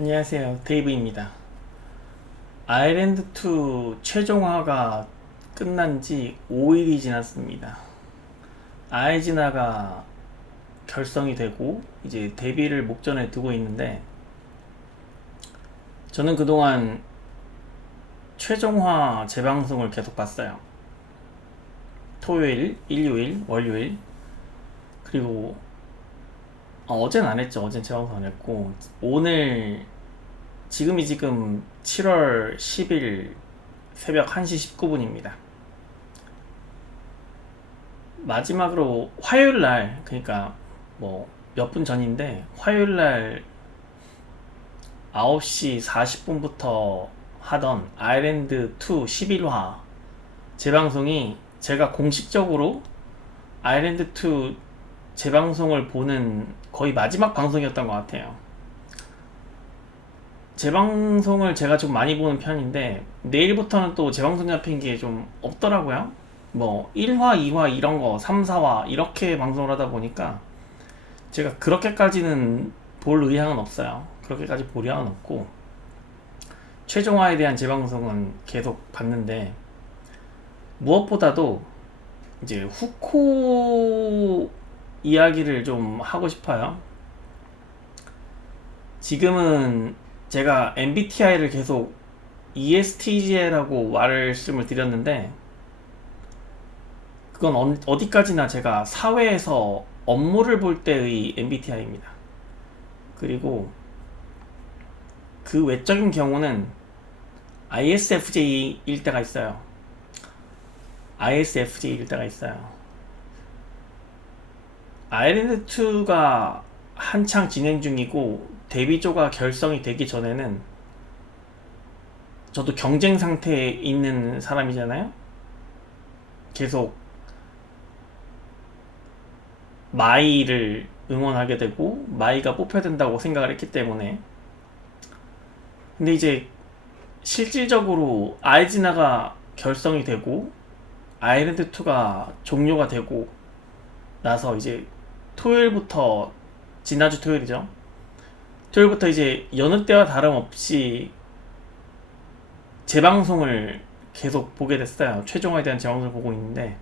안녕하세요. 데이브입니다. 아일랜드2 최종화가 끝난 지 5일이 지났습니다. 아이즈나가 결성이 되고 이제 데뷔를 목전에 두고 있는데, 저는 그동안 최종화 재방송을 계속 봤어요. 토요일, 일요일, 월요일. 그리고 어제는 안 했죠. 어제는 재방송 안 했고, 오늘 지금 7월 10일 새벽 1시 19분입니다. 마지막으로 화요일날, 그러니까 뭐 몇 분 전인데, 화요일날 9시 40분부터 하던 아일랜드2 11화 재방송이 제가 공식적으로 아일랜드2 재방송을 보는 거의 마지막 방송이었던 것 같아요. 재방송을 제가 좀 많이 보는 편인데, 내일부터는 또 재방송 잡힌 게 좀 없더라고요. 뭐 1화, 2화 이런 거 3, 4화 이렇게 방송을 하다 보니까 제가 그렇게까지는 볼 의향은 없어요. 그렇게까지 볼 의향은 없고, 최종화에 대한 재방송은 계속 봤는데, 무엇보다도 이제 후코 이야기를 좀 하고 싶어요. 지금은 제가 MBTI를 계속 ESTJ라고 말씀을 드렸는데, 그건 어디까지나 제가 사회에서 업무를 볼 때의 MBTI입니다. 그리고 그 외적인 경우는 ISFJ일 때가 있어요. ISFJ일 때가 있어요. 아일랜드2가 한창 진행 중이고 데뷔조가 결성이 되기 전에는 저도 경쟁 상태에 있는 사람이잖아요. 계속 마이를 응원하게 되고 마이가 뽑혀야 된다고 생각을 했기 때문에. 근데 이제 실질적으로 아이즈나가 결성이 되고 아일랜드2가 종료가 되고 나서 이제 토요일부터, 지난주 토요일이죠. 토요일부터 이제 여느 때와 다름없이 재방송을 계속 보게 됐어요. 최종화에 대한 재방송을 보고 있는데,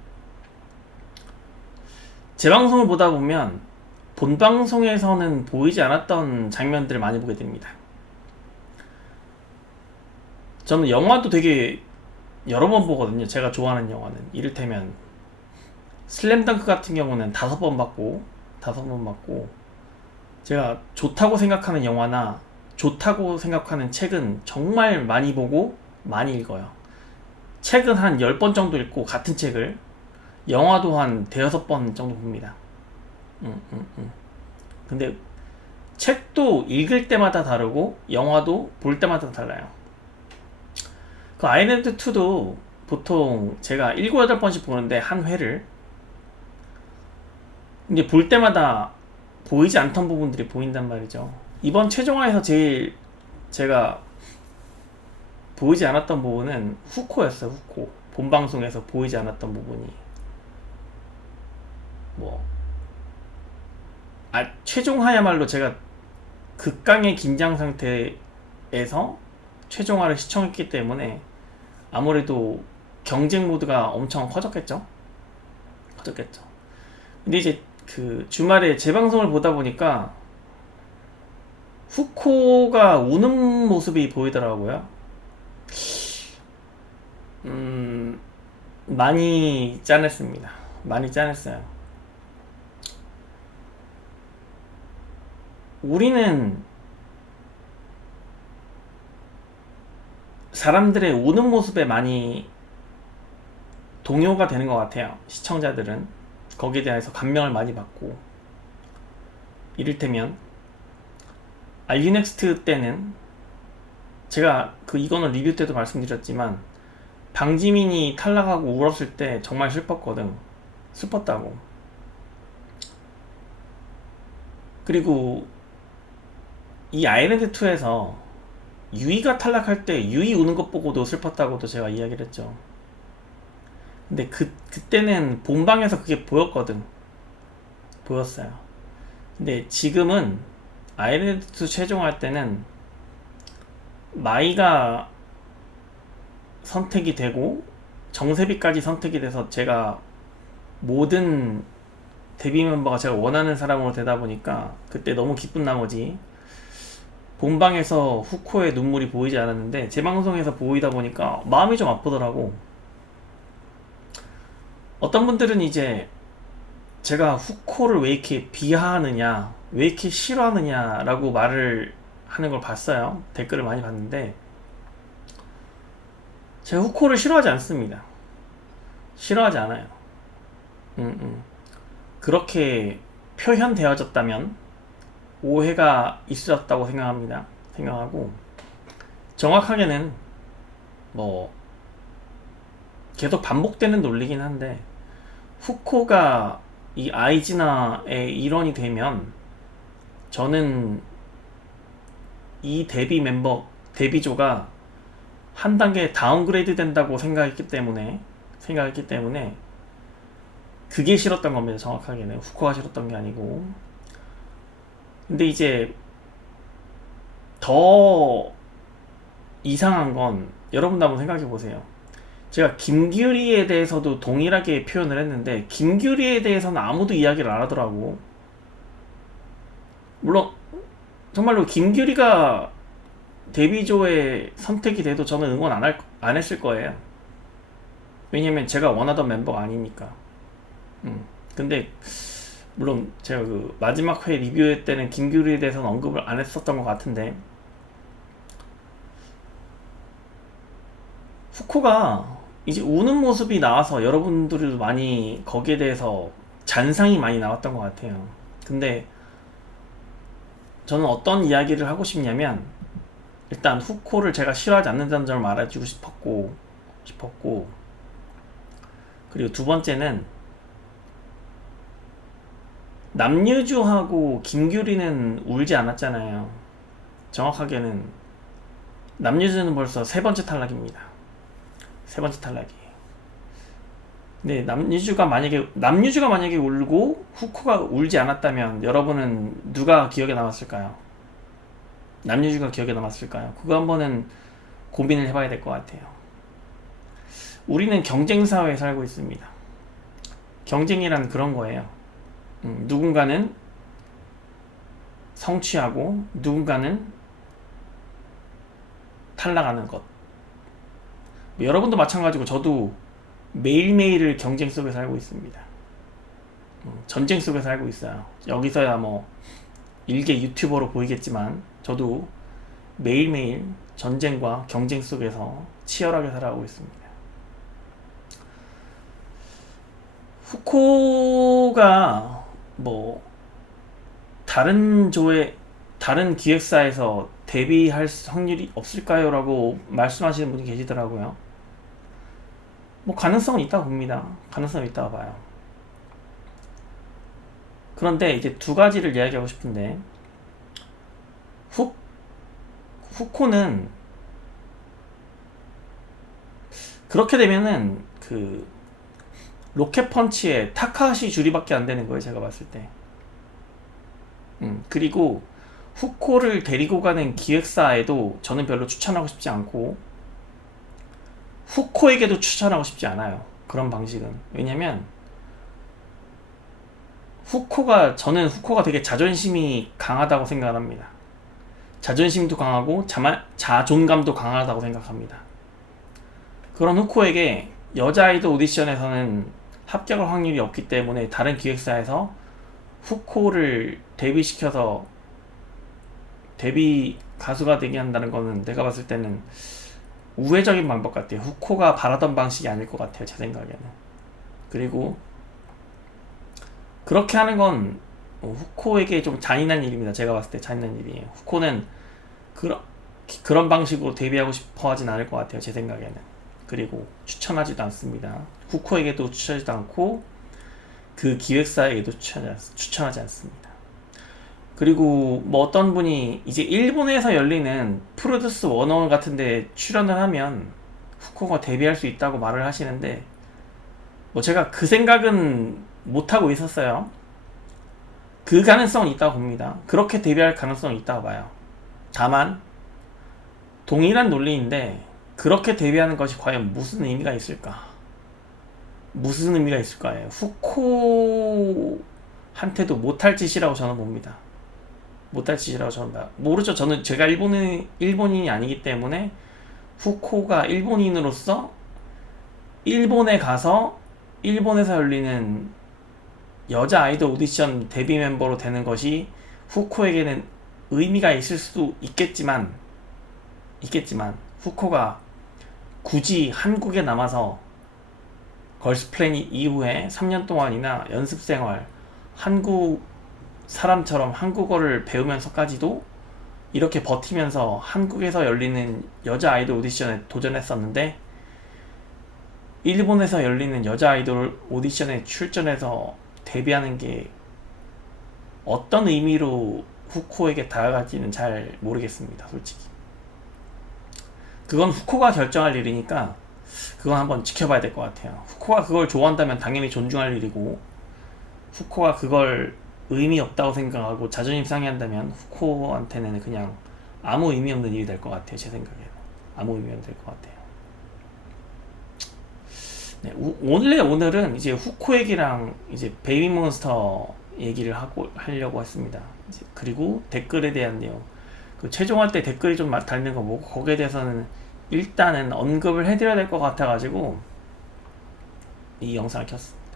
재방송을 보다 보면 본방송에서는 보이지 않았던 장면들을 많이 보게 됩니다. 저는 영화도 되게 여러 번 보거든요. 제가 좋아하는 영화는 이를테면 슬램덩크 같은 경우는 5번 봤고, 제가 좋다고 생각하는 영화나 좋다고 생각하는 책은 정말 많이 보고 많이 읽어요. 책은 한 10번 정도 읽고, 같은 책을. 영화도 한 대여섯 번 정도 봅니다. 근데 책도 읽을 때마다 다르고 영화도 볼 때마다 달라요. 그 아일랜드2도 보통 제가 7, 8번씩 보는데, 한 회를. 근데 볼 때마다 보이지 않던 부분들이 보인단 말이죠. 이번 최종화에서 제일 제가 보이지 않았던 부분은 후코였어요. 후코. 본방송에서 보이지 않았던 부분이 뭐, 최종화야말로 제가 극강의 긴장 상태에서 최종화를 시청했기 때문에 아무래도 경쟁 모드가 엄청 커졌겠죠. 근데 이제 그 주말에 재방송을 보다 보니까 후코가 우는 모습이 보이더라고요. 많이 짠했습니다. 많이 짠했어요. 우리는 사람들의 우는 모습에 많이 동요가 되는 것 같아요. 시청자들은 거기에 대해서 감명을 많이 받고. 이를테면 알리넥스트 때는 제가 이거는 리뷰 때도 말씀드렸지만, 방지민이 탈락하고 울었을 때 정말 슬펐다고. 그리고 이 아일랜드2에서 유이가 탈락할 때 유이 우는 것 보고도 슬펐다고도 제가 이야기를 했죠. 근데 그때는 본방에서 그게 보였어요. 근데 지금은 아일랜드2 최종할 때는 마이가 선택이 되고 정세비까지 선택이 돼서 제가 모든 데뷔 멤버가 제가 원하는 사람으로 되다 보니까 그때 너무 기쁜 나머지 본방에서 후코의 눈물이 보이지 않았는데 제 방송에서 보이다 보니까 마음이 좀 아프더라고. 어떤 분들은 이제 제가 후코를 왜 이렇게 비하하느냐, 왜 이렇게 싫어하느냐 라고 말을 하는 걸 봤어요. 댓글을 많이 봤는데 제가 후코를 싫어하지 않습니다. 싫어하지 않아요. 그렇게 표현되어졌다면 오해가 있었다고 생각하고 정확하게는 뭐 계속 반복되는 논리긴 한데 후코가 이 아이즈나의 일원이 되면 저는 이 데뷔조가 한 단계 다운그레이드 된다고 생각했기 때문에 그게 싫었던 겁니다. 정확하게는 후코가 싫었던 게 아니고. 근데 이제 더 이상한 건 여러분도 한번 생각해 보세요. 제가 김규리에 대해서도 동일하게 표현을 했는데 김규리에 대해서는 아무도 이야기를 안 하더라고. 물론 정말로 김규리가 데뷔조에 선택이 돼도 저는 응원 안 했을 거예요. 왜냐면 제가 원하던 멤버가 아니니까. 근데 물론 제가 그 마지막 회 리뷰회 때는 김규리에 대해서는 언급을 안 했었던 것 같은데 후코가 이제 우는 모습이 나와서 여러분들도 많이 거기에 대해서 잔상이 많이 나왔던 것 같아요. 근데 저는 어떤 이야기를 하고 싶냐면 일단 후코를 제가 싫어하지 않는다는 점을 알아주고 싶었고 그리고 두 번째는 남유주하고 김규리는 울지 않았잖아요. 정확하게는 남유주는 벌써 세 번째 탈락입니다. 세 번째 탈락이. 네, 남유주가 만약에 울고 후코가 울지 않았다면 여러분은 누가 기억에 남았을까요? 남유주가 기억에 남았을까요? 그거 한번은 고민을 해봐야 될 것 같아요. 우리는 경쟁 사회에 살고 있습니다. 경쟁이란 그런 거예요. 누군가는 성취하고 누군가는 탈락하는 것. 여러분도 마찬가지고 저도 매일매일을 경쟁 속에 살고 있습니다. 전쟁 속에 살고 있어요. 여기서야 뭐 일개 유튜버로 보이겠지만 저도 매일매일 전쟁과 경쟁 속에서 치열하게 살아가고 있습니다. 후코가 뭐 다른 기획사에서 데뷔할 확률이 없을까요? 라고 말씀하시는 분이 계시더라고요. 뭐 가능성은 있다고 봅니다. 가능성은 있다고 봐요. 그런데 이제 두 가지를 이야기하고 싶은데 후코는 그렇게 되면은 그 로켓펀치에 타카하시 주리밖에 안 되는 거예요. 제가 봤을 때. 그리고 후코를 데리고 가는 기획사에도 저는 별로 추천하고 싶지 않고 후코에게도 추천하고 싶지 않아요. 그런 방식은. 왜냐면 저는 후코가 되게 자존심이 강하다고 생각을 합니다. 자존심도 강하고 자존감도 강하다고 생각합니다. 그런 후코에게 여자 아이돌 오디션에서는 합격할 확률이 없기 때문에 다른 기획사에서 후코를 데뷔시켜서 데뷔 가수가 되게 한다는 거는 내가 봤을 때는 우회적인 방법 같아요. 후코가 바라던 방식이 아닐 것 같아요. 제 생각에는. 그리고 그렇게 하는 건 후코에게 좀 잔인한 일입니다. 제가 봤을 때 잔인한 일이에요. 후코는 그런 방식으로 데뷔하고 싶어 하진 않을 것 같아요. 제 생각에는. 그리고 추천하지도 않습니다. 후코에게도 추천하지도 않고 그 기획사에게도 추천하지 않습니다. 그리고 뭐 어떤 분이 이제 일본에서 열리는 프로듀스 101 같은데 출연을 하면 후코가 데뷔할 수 있다고 말을 하시는데 뭐 제가 그 생각은 못하고 있었어요. 그 가능성은 있다고 봅니다. 그렇게 데뷔할 가능성은 있다고 봐요. 다만 동일한 논리인데 그렇게 데뷔하는 것이 과연 무슨 의미가 있을까? 무슨 의미가 있을까요? 후코한테도 못할 짓이라고 저는 봅니다. 못할 짓이라고 저는 봐. 모르죠. 저는 제가 일본인이 아니기 때문에 후코가 일본인으로서 일본에 가서 일본에서 열리는 여자 아이돌 오디션 데뷔 멤버로 되는 것이 후코에게는 의미가 있을 수도 있겠지만 후코가 굳이 한국에 남아서 걸스플래닛 이후에 3년 동안이나 연습생활 한국 사람처럼 한국어를 배우면서까지도 이렇게 버티면서 한국에서 열리는 여자 아이돌 오디션에 도전했었는데 일본에서 열리는 여자 아이돌 오디션에 출전해서 데뷔하는 게 어떤 의미로 후코에게 다가갈지는 잘 모르겠습니다. 솔직히 그건 후코가 결정할 일이니까 그건 한번 지켜봐야 될 것 같아요. 후코가 그걸 좋아한다면 당연히 존중할 일이고 후코가 그걸 의미 없다고 생각하고 자존심 상해한다면 후코한테는 그냥 아무 의미 없는 일이 될 것 같아요. 제 생각에는 아무 의미 없는 될 것 같아요. 네, 오늘은 이제 후코 얘기랑 이제 베이비몬스터 얘기를 하려고 했습니다. 그리고 댓글에 대한 내용, 그 최종할 때 댓글이 좀 달리는 거 보고 거기에 대해서는 일단은 언급을 해드려야 될 것 같아가지고 이 영상을 켰습니다.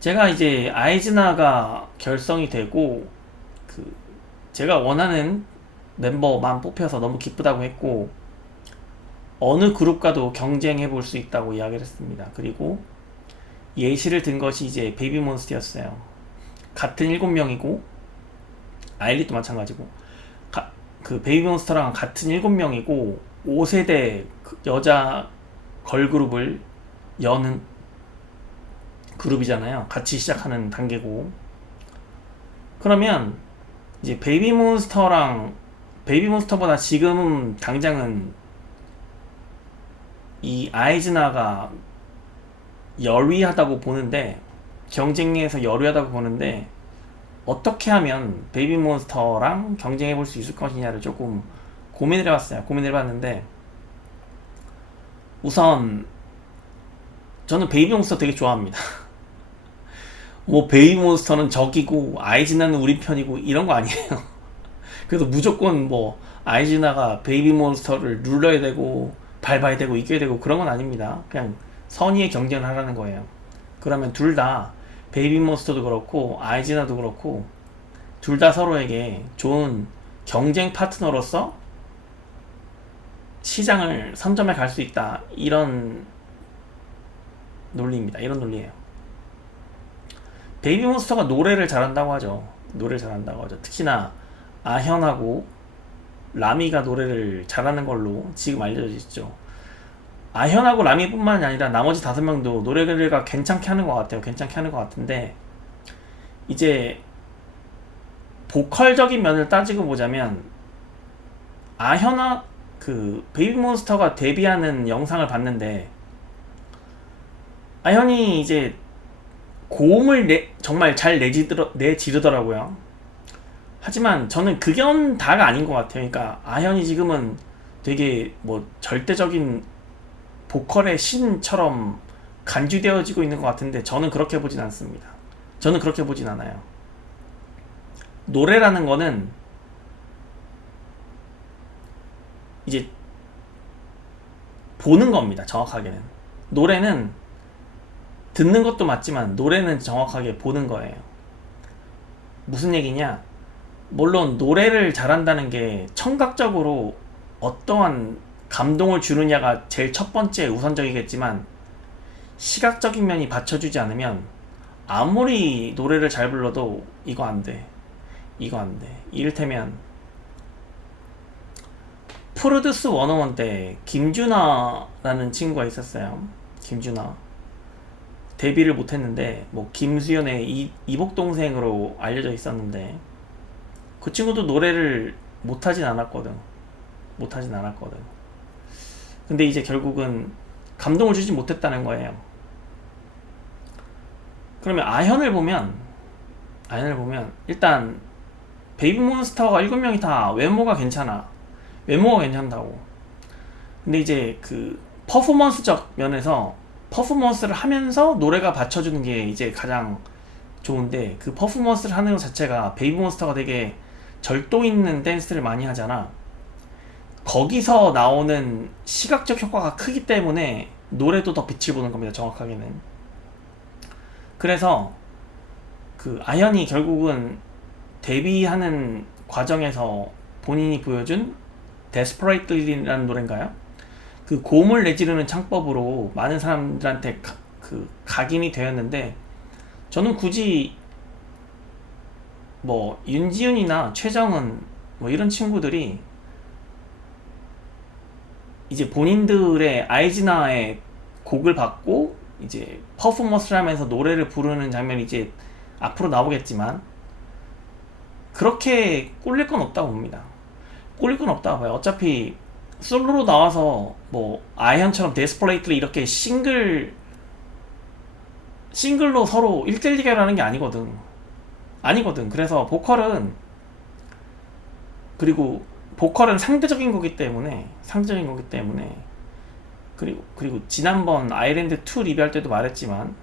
제가 이제 아이즈나가 결성이 되고 그 제가 원하는 멤버만 뽑혀서 너무 기쁘다고 했고 어느 그룹과도 경쟁해 볼 수 있다고 이야기를 했습니다. 그리고 예시를 든 것이 이제 베이비몬스터였어요. 같은 7명이고 아일리도 마찬가지고 그 베이비몬스터랑 같은 7명이고 5세대 여자 걸그룹을 여는 그룹이잖아요. 같이 시작하는 단계고 그러면 이제 베이비몬스터보다 지금 당장은 이 아이즈나가 열위하다고 보는데 경쟁에서 열위하다고 보는데 어떻게 하면 베이비몬스터랑 경쟁해 볼 수 있을 것이냐를 조금 고민을 해봤어요. 고민을 해봤는데 우선 저는 베이비몬스터 되게 좋아합니다. 뭐 베이비몬스터는 적이고 아이즈나는 우리 편이고 이런 거 아니에요. 그래서 무조건 뭐 아이즈나가 베이비몬스터를 눌러야 되고 밟아야 되고 이겨야 되고 그런 건 아닙니다. 그냥 선의의 경쟁을 하라는 거예요. 그러면 둘 다 베이비몬스터도 그렇고 아이즈나도 그렇고 둘 다 서로에게 좋은 경쟁 파트너로서 시장을 선점해 갈 수 있다. 이런 논리입니다. 이런 논리예요. 베이비몬스터가 노래를 잘한다고 하죠. 노래를 잘한다고 하죠. 특히나 아현하고 라미가 노래를 잘하는 걸로 지금 알려져 있죠. 아현하고 라미뿐만이 아니라 나머지 5명도 노래가 괜찮게 하는 것 같아요. 괜찮게 하는 것 같은데 이제 보컬적인 면을 따지고 보자면 아현아 그 베이비몬스터가 데뷔하는 영상을 봤는데 아현이 이제 고음을 정말 잘 내지르더라고요. 하지만 저는 그게 다가 아닌 것 같아요. 그러니까 아현이 지금은 되게 뭐 절대적인 보컬의 신처럼 간주되어지고 있는 것 같은데 저는 그렇게 보진 않습니다. 저는 그렇게 보진 않아요. 노래라는 거는 이제 보는 겁니다. 정확하게는 노래는 듣는 것도 맞지만 노래는 정확하게 보는 거예요. 무슨 얘기냐? 물론 노래를 잘한다는 게 청각적으로 어떠한 감동을 주느냐가 제일 첫 번째 우선적이겠지만 시각적인 면이 받쳐주지 않으면 아무리 노래를 잘 불러도 이거 안 돼. 이거 안 돼. 이를테면 프로듀스 101 때 김준하라는 친구가 있었어요. 김준하. 데뷔를 못했는데 뭐 김수현의 이복동생으로 알려져 있었는데 그 친구도 노래를 못하진 않았거든. 근데 이제 결국은 감동을 주지 못했다는 거예요. 그러면 아현을 보면 일단 베이비몬스터가 7명이 다 외모가 괜찮아. 외모가 괜찮다고. 근데 이제 그 퍼포먼스적 면에서 퍼포먼스를 하면서 노래가 받쳐주는 게 이제 가장 좋은데, 그 퍼포먼스를 하는 것 자체가 베이비몬스터가 되게 절도 있는 댄스를 많이 하잖아. 거기서 나오는 시각적 효과가 크기 때문에 노래도 더 빛을 보는 겁니다, 정확하게는. 그래서 그 아현이 결국은 데뷔하는 과정에서 본인이 보여준 Desperately라는 노래인가요? 그 고음을 내지르는 창법으로 많은 사람들한테 그 각인이 되었는데, 저는 굳이 뭐 윤지윤이나 최정은 뭐 이런 친구들이 이제 본인들의 아이즈나의 곡을 받고 이제 퍼포먼스를 하면서 노래를 부르는 장면이 이제 앞으로 나오겠지만, 그렇게 꼴릴 건 없다고 봅니다. 꼴릴 건 없다고 봐요. 어차피 솔로로 나와서 뭐 아이언처럼 데스플레이트를 이렇게 싱글로 서로 1대1 대결하는 게 아니거든. 그래서 보컬은 상대적인 거기 때문에. 그리고 지난번 아일랜드 2 리뷰할 때도 말했지만,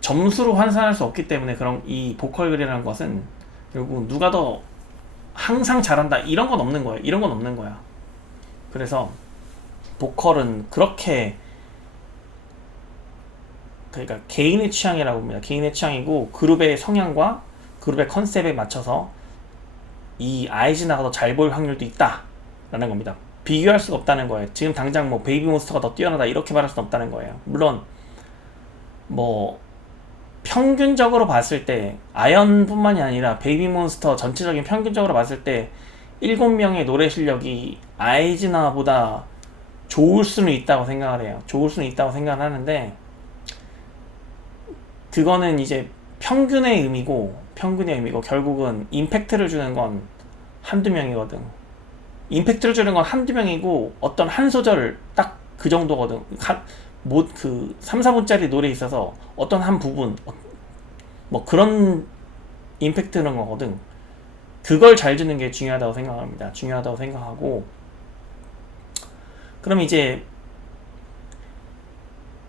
점수로 환산할 수 없기 때문에, 그런 이 보컬이라는 것은 결국 누가 더 항상 잘한다 이런 건 없는 거야. 그래서 보컬은 그렇게, 그러니까 개인의 취향이라고 봅니다. 개인의 취향이고, 그룹의 성향과 그룹의 컨셉에 맞춰서 이 아이즈나가 더 잘 보일 확률도 있다라는 겁니다. 비교할 수가 없다는 거예요. 지금 당장 뭐 베이비몬스터가 더 뛰어나다 이렇게 말할 수는 없다는 거예요. 물론 뭐 평균적으로 봤을 때, 아이언뿐만이 아니라 베이비몬스터 전체적인 평균적으로 봤을 때 7명의 노래 실력이 아이즈나보다 좋을 수는 있다고 생각을 해요. 좋을 수는 있다고 생각을 하는데, 그거는 이제 평균의 의미고 결국은 임팩트를 주는 건 한두 명이거든. 임팩트를 주는 건 한두 명이고, 어떤 한 소절 딱 그 정도거든. 그 3, 4분짜리 노래에 있어서 어떤 한 부분, 뭐 그런 임팩트는 거거든. 그걸 잘 주는 게 중요하다고 생각하고, 그럼 이제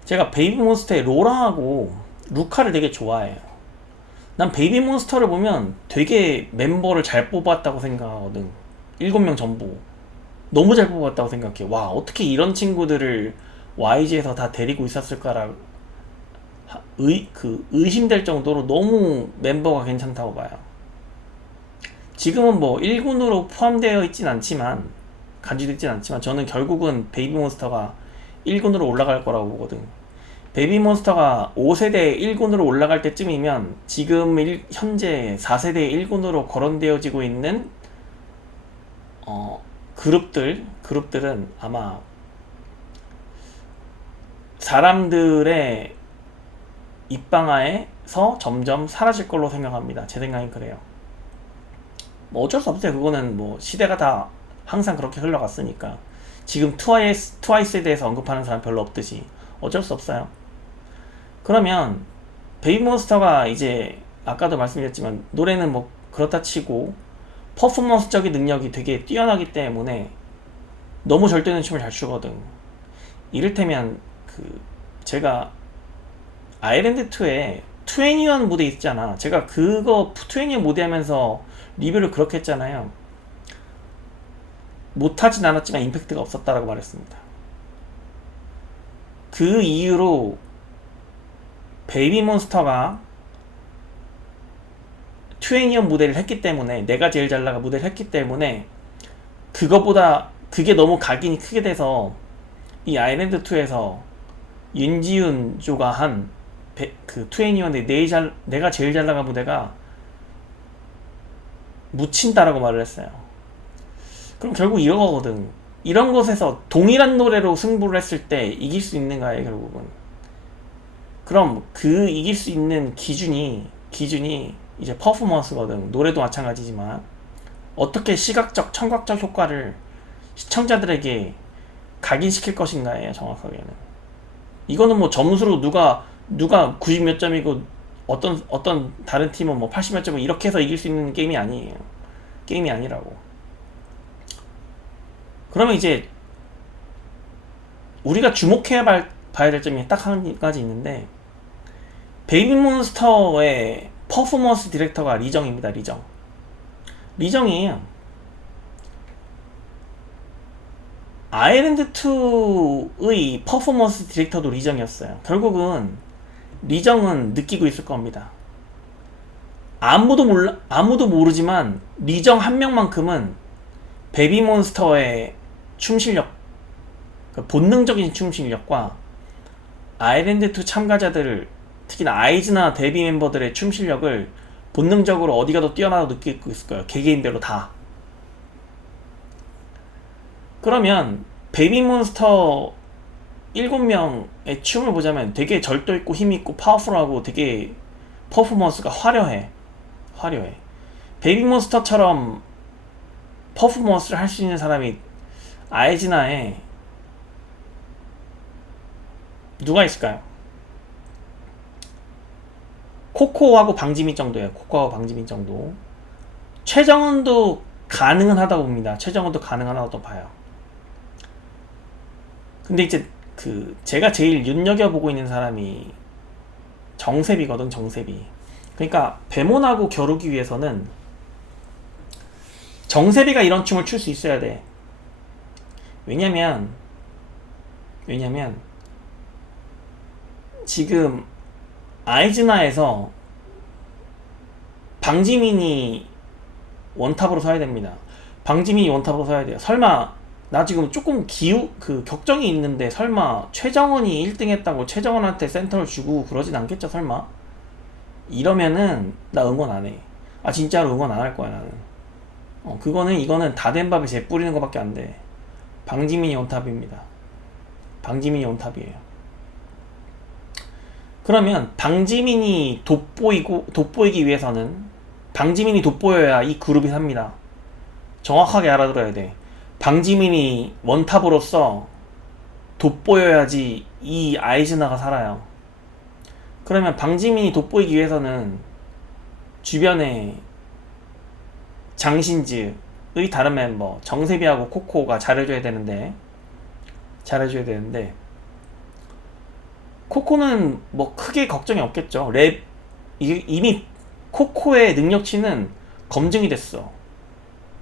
제가 베이비몬스터의 로라하고 루카를 되게 좋아해요. 난 베이비몬스터를 보면 되게 멤버를 잘 뽑았다고 생각하거든. 7명 전부 너무 잘 뽑았다고 생각해. 와, 어떻게 이런 친구들을 YG에서 다 데리고 있었을까라 의심될 정도로 너무 멤버가 괜찮다고 봐요. 지금은 뭐 1군으로 포함되어 있진 않지만, 간주되어 있진 않지만, 저는 결국은 베이비몬스터가 1군으로 올라갈 거라고 보거든. 베이비몬스터가 5세대 1군으로 올라갈 때쯤이면 지금 현재 4세대 1군으로 거론되어지고 있는 그룹들은 아마 사람들의 입방아에서 점점 사라질 걸로 생각합니다. 제 생각엔 그래요. 뭐 어쩔 수 없어요. 그거는 뭐 시대가 다 항상 그렇게 흘러갔으니까. 지금 트와이스에 대해서 언급하는 사람 별로 없듯이 어쩔 수 없어요. 그러면 베이비몬스터가 이제 아까도 말씀드렸지만, 노래는 뭐 그렇다 치고 퍼포먼스적인 능력이 되게 뛰어나기 때문에 너무 절대는 춤을 잘 추거든. 이를테면 제가 아일랜드 2에 2NE1 무대 있잖아. 제가 그거 2NE1 무대 하면서 리뷰를 그렇게 했잖아요. 못하진 않았지만 임팩트가 없었다라고 말했습니다. 그 이유로 베이비몬스터가 2NE1 무대를 했기 때문에, 내가 제일 잘 나가 무대를 했기 때문에, 그게 너무 각인이 크게 돼서 이 아일랜드 2에서 윤지윤 조가 한 그 2NE1의 내가 제일 잘 나가 무대가 묻힌다라고 말을 했어요. 그럼 결국 이거거든. 이런 곳에서 동일한 노래로 승부를 했을 때 이길 수 있는가요, 결국은? 그럼 그 이길 수 있는 기준이 이제 퍼포먼스거든. 노래도 마찬가지지만 어떻게 시각적, 청각적 효과를 시청자들에게 각인시킬 것인가예요, 정확하게는. 이거는 뭐 점수로 누가 90 몇 점이고 어떤 다른 팀은 뭐 80 몇 점이고 이렇게 해서 이길 수 있는 게임이 아니에요. 게임이 아니라고. 그러면 이제 우리가 주목해야 봐야 될 점이 딱 한 가지 있는데, 베이비몬스터의 퍼포먼스 디렉터가 리정입니다. 리정이에요. 아일랜드2의 퍼포먼스 디렉터도 리정이었어요. 결국은 리정은 느끼고 있을 겁니다. 아무도 모르지만 리정 한 명만큼은 베이비몬스터의 춤 실력, 본능적인 춤 실력과 아일랜드2 참가자들, 특히나 아이즈나 데뷔 멤버들의 춤 실력을 본능적으로 어디가 더 뛰어나다고 느끼고 있을 거예요. 개개인별로 다. 그러면 베이비몬스터 7명의 춤을 보자면 되게 절도 있고 힘 있고 파워풀하고 되게 퍼포먼스가 화려해. 베이비몬스터처럼 퍼포먼스를 할 수 있는 사람이 아이즈나에 누가 있을까요? 코코하고 방지민 정도예요. 최정은도 가능은 하다고 봅니다. 최정은도 가능하다고 봐요. 근데 이제 제가 제일 눈여겨보고 있는 사람이 정세비거든. 그러니까 배몬하고 겨루기 위해서는 정세비가 이런 춤을 출 수 있어야 돼. 왜냐면 지금 아이즈나에서 방지민이 원탑으로 서야 됩니다. 설마 나 지금 조금 격정이 있는데 설마 최정원이 1등 했다고 최정원한테 센터를 주고 그러진 않겠죠, 설마? 이러면은 나 응원 안 해. 진짜로 응원 안 할 거야, 나는. 이거는 다 된 밥에 재 뿌리는 거밖에 안 돼. 방지민이 원탑입니다. 그러면 방지민이 돋보이기 위해서는 방지민이 돋보여야 이 그룹이 삽니다. 정확하게 알아들어야 돼. 방지민이 원탑으로서 돋보여야지 이 아이즈나가 살아요. 그러면 방지민이 돋보이기 위해서는 주변에 장신즈의 다른 멤버 정세비하고 코코가 잘해줘야 되는데 코코는 뭐 크게 걱정이 없겠죠. 이미 코코의 능력치는 검증이 됐어.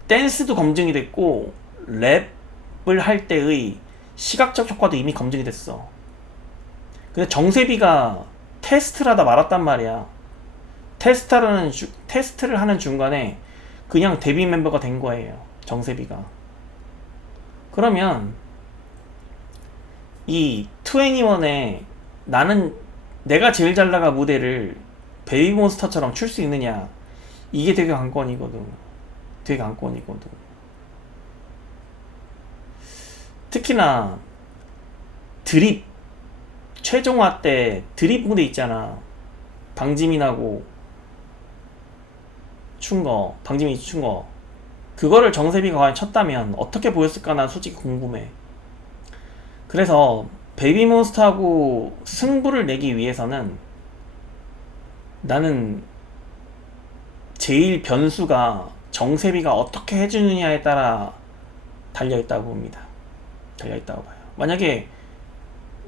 댄스도 검증이 됐고 랩을 할 때의 시각적 효과도 이미 검증이 됐어. 근데 정세비가 테스트를 하다 말았단 말이야. 테스트를 하는 중간에 그냥 데뷔 멤버가 된 거예요, 정세비가. 그러면 이 2NE1의 내가 제일 잘 나가 무대를 베이비몬스터처럼 출 수 있느냐, 이게 되게 관건이거든. 특히나 드립 최종화 때 드립 무대 있잖아. 방지민이 춘 거. 그거를 정세비가 과연 쳤다면 어떻게 보였을까, 난 솔직히 궁금해. 그래서 베이비몬스터하고 승부를 내기 위해서는 나는 제일 변수가 정세비가 어떻게 해주느냐에 따라 달려있다고 봅니다. 달려있다고 봐요. 만약에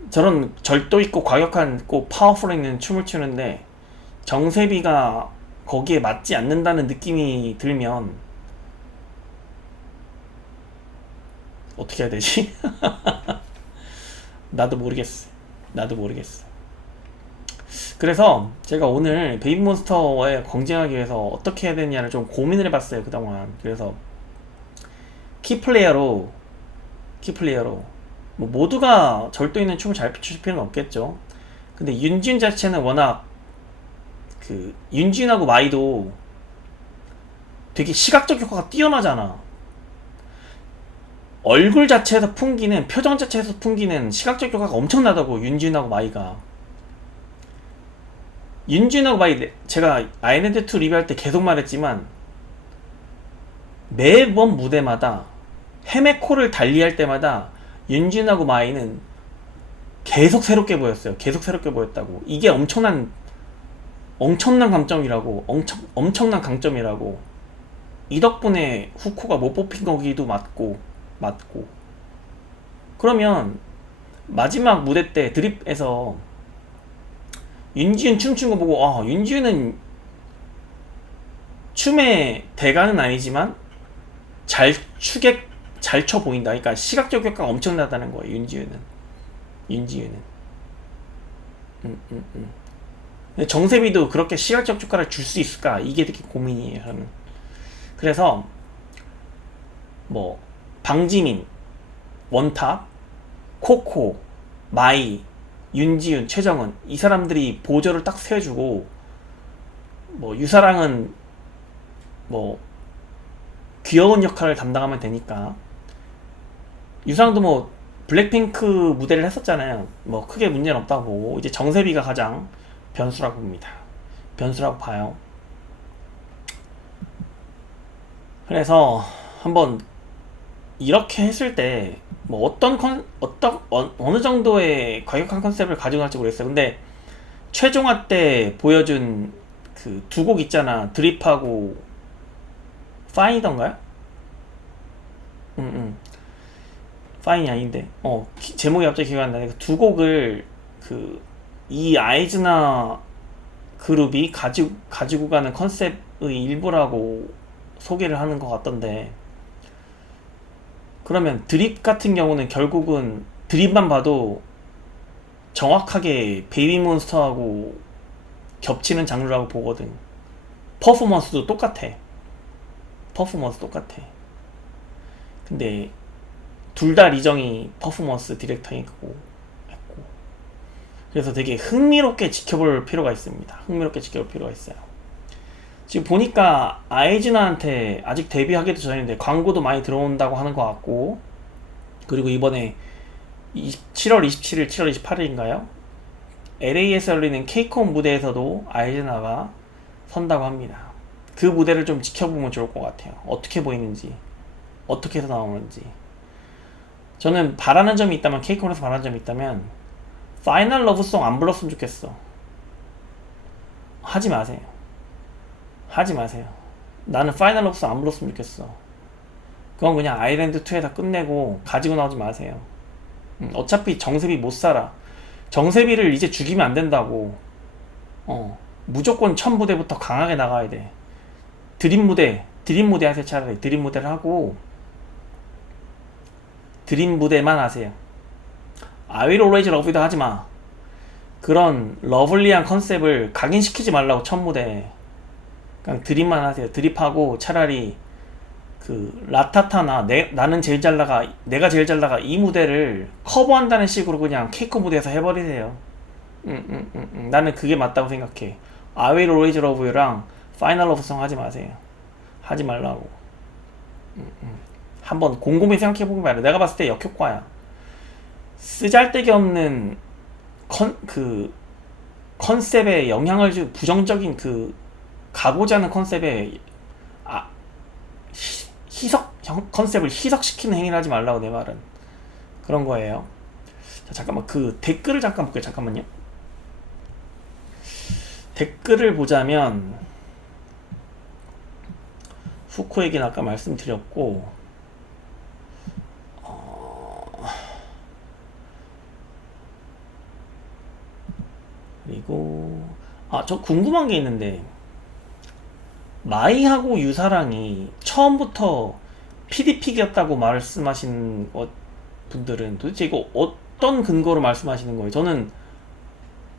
저런 절도 있고 과격한 파워풀 있는 춤을 추는데 정세비가 거기에 맞지 않는다는 느낌이 들면 어떻게 해야 되지? 나도 모르겠어. 그래서 제가 오늘 베이비몬스터에 경쟁하기 위해서 어떻게 해야 되냐를 좀 고민을 해봤어요, 그동안. 그래서 키플레이어로 뭐 모두가 절도 있는 춤을 잘 출 필요는 없겠죠. 근데 윤지윤 자체는 워낙 윤지윤하고 마이도 되게 시각적 효과가 뛰어나잖아. 얼굴 자체에서 풍기는, 표정 자체에서 풍기는 시각적 효과가 엄청나다고. 윤지윤하고 마이가, 제가 아일랜드2 리뷰할 때 계속 말했지만 매번 무대마다 헤메코를 달리할 때마다 윤지윤하고 마이는 계속 새롭게 보였어요. 이게 엄청난 강점이라고. 엄청난 강점이라고. 이 덕분에 후코가 못 뽑힌 거기도 맞고, 맞고. 그러면 마지막 무대 때 드립에서 윤지윤 춤춘 거 보고 윤지윤은 춤의 대가는 아니지만 잘 춰 보인다. 그러니까 시각적 효과가 엄청나다는 거예요. 윤지윤은. 근데 정세비도 그렇게 시각적 효과를 줄 수 있을까? 이게 되게 고민이에요. 저는. 그래서 뭐 방지민, 원탑, 코코, 마이, 윤지윤, 최정은 이 사람들이 보조를 딱 세워주고, 뭐 유사랑은 뭐 귀여운 역할을 담당하면 되니까. 유사랑도 뭐 블랙핑크 무대를 했었잖아요. 뭐 크게 문제는 없다고 보고, 이제 정세비가 가장 변수라고 봅니다. 변수라고 봐요. 그래서 한번 이렇게 했을 때 뭐 어느 정도의 과격한 컨셉을 가지고 갈지 모르겠어요. 근데 최종화 때 보여준 그 두 곡 있잖아. 드립하고 파이던가요? 파인이 아닌데 제목이 갑자기 기억이 안 나네. 그 두 곡을 이 아이즈나 그룹이 가지고 가는 컨셉의 일부라고 소개를 하는 것 같던데, 그러면 드립 같은 경우는 결국은 드립만 봐도 정확하게 베이비몬스터하고 겹치는 장르라고 보거든. 퍼포먼스 똑같아. 근데 둘 다 리정이 퍼포먼스 디렉터이고 했고, 그래서 되게 흥미롭게 지켜볼 필요가 있습니다. 지금 보니까 아이즈나한테 아직 데뷔하기도 전인데 광고도 많이 들어온다고 하는 것 같고, 그리고 이번에 7월 27일, 7월 28일인가요? LA에서 열리는 케이콘 무대에서도 아이즈나가 선다고 합니다. 그 무대를 좀 지켜보면 좋을 것 같아요. 어떻게 보이는지, 어떻게 해서 나오는지. 저는 바라는 점이 있다면, 케이콘에서 바라는 점이 있다면, 파이널 러브송 안 불렀으면 좋겠어. 하지 마세요. 나는 파이널 러브송 안 불렀으면 좋겠어. 그건 그냥 아일랜드 2에다 끝내고 가지고 나오지 마세요. 어차피 정세비 못 살아. 정세비를 이제 죽이면 안 된다고. 무조건 첫 무대부터 강하게 나가야 돼. 드림 무대 하세요. 차라리 드림 무대를 하고 드림 무대만 하세요. I will always love you도 하지마. 그런 러블리한 컨셉을 각인시키지 말라고. 첫 무대 그냥 드립만 하세요. 드립하고 차라리 그 라타타나 나는 제일 잘 나가, 내가 제일 잘 나가 이 무대를 커버한다는 식으로 그냥 케이크 무대에서 해버리세요. 나는 그게 맞다고 생각해. I will always love you랑 파이널 러브송 하지 마세요. 하지 말라고. 한번 곰곰이 생각해보기 바래. 내가 봤을 때 역효과야. 쓰잘데기 없는 컨셉에 영향을 주, 부정적인 가고자 하는 컨셉에 컨셉을 희석시키는 행위를 하지 말라고. 내 말은 그런 거예요. 자, 잠깐만 댓글을 잠깐 볼게요. 잠깐만요. 댓글을 보자면 후코 얘기는 아까 말씀드렸고, 그리고 저 궁금한 게 있는데, 마이하고 유사랑이 처음부터 PD픽이었다고 말씀하신 분들은 도대체 이거 어떤 근거로 말씀하시는 거예요? 저는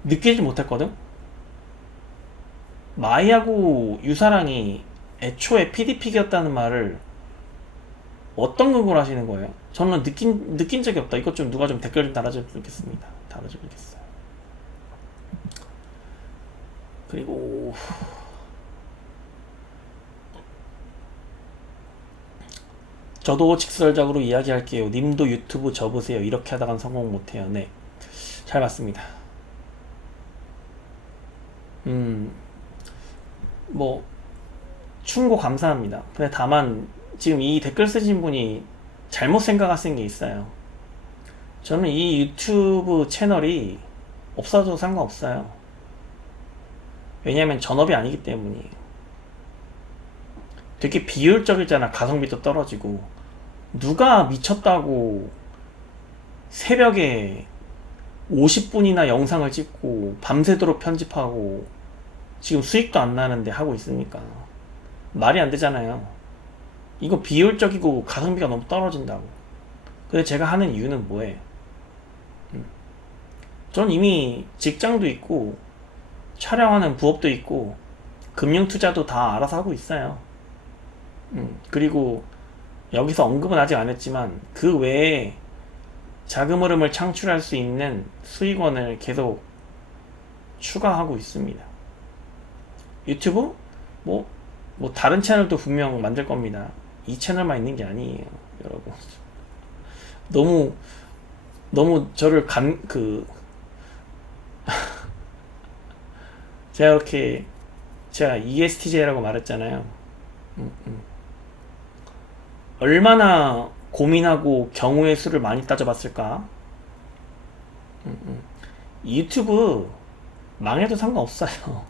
느끼지 못했거든? 마이하고 유사랑이 애초에 PD픽이었다는 말을 어떤 근거로 하시는 거예요? 저는 느낀 적이 없다. 이것 좀 누가 좀 댓글 좀 달아주면 좋겠습니다. 그리고 저도 직설적으로 이야기할게요. 님도 유튜브 접으세요. 이렇게 하다간 성공 못해요. 네, 잘 맞습니다. 뭐 충고 감사합니다. 근데 다만 지금 이 댓글 쓰신 분이 잘못 생각하신 게 있어요. 저는 이 유튜브 채널이 없어도 상관없어요. 왜냐면 전업이 아니기 때문이에요. 되게 비효율적이잖아. 가성비도 떨어지고. 누가 미쳤다고 새벽에 50분이나 영상을 찍고 밤새도록 편집하고 지금 수익도 안 나는데 하고 있습니까? 말이 안 되잖아요. 이거 비효율적이고 가성비가 너무 떨어진다고. 근데 제가 하는 이유는 뭐예요? 전 이미 직장도 있고 촬영하는 부업도 있고 금융 투자도 다 알아서 하고 있어요. 그리고 여기서 언급은 아직 안 했지만 그 외에 자금 흐름을 창출할 수 있는 수익원을 계속 추가하고 있습니다. 유튜브? 뭐 다른 채널도 분명 만들 겁니다. 이 채널만 있는 게 아니에요, 여러분. 너무 저를 제가 이렇게 제가 ESTJ라고 말했잖아요. 얼마나 고민하고 경우의 수를 많이 따져봤을까? 이 유튜브 망해도 상관없어요.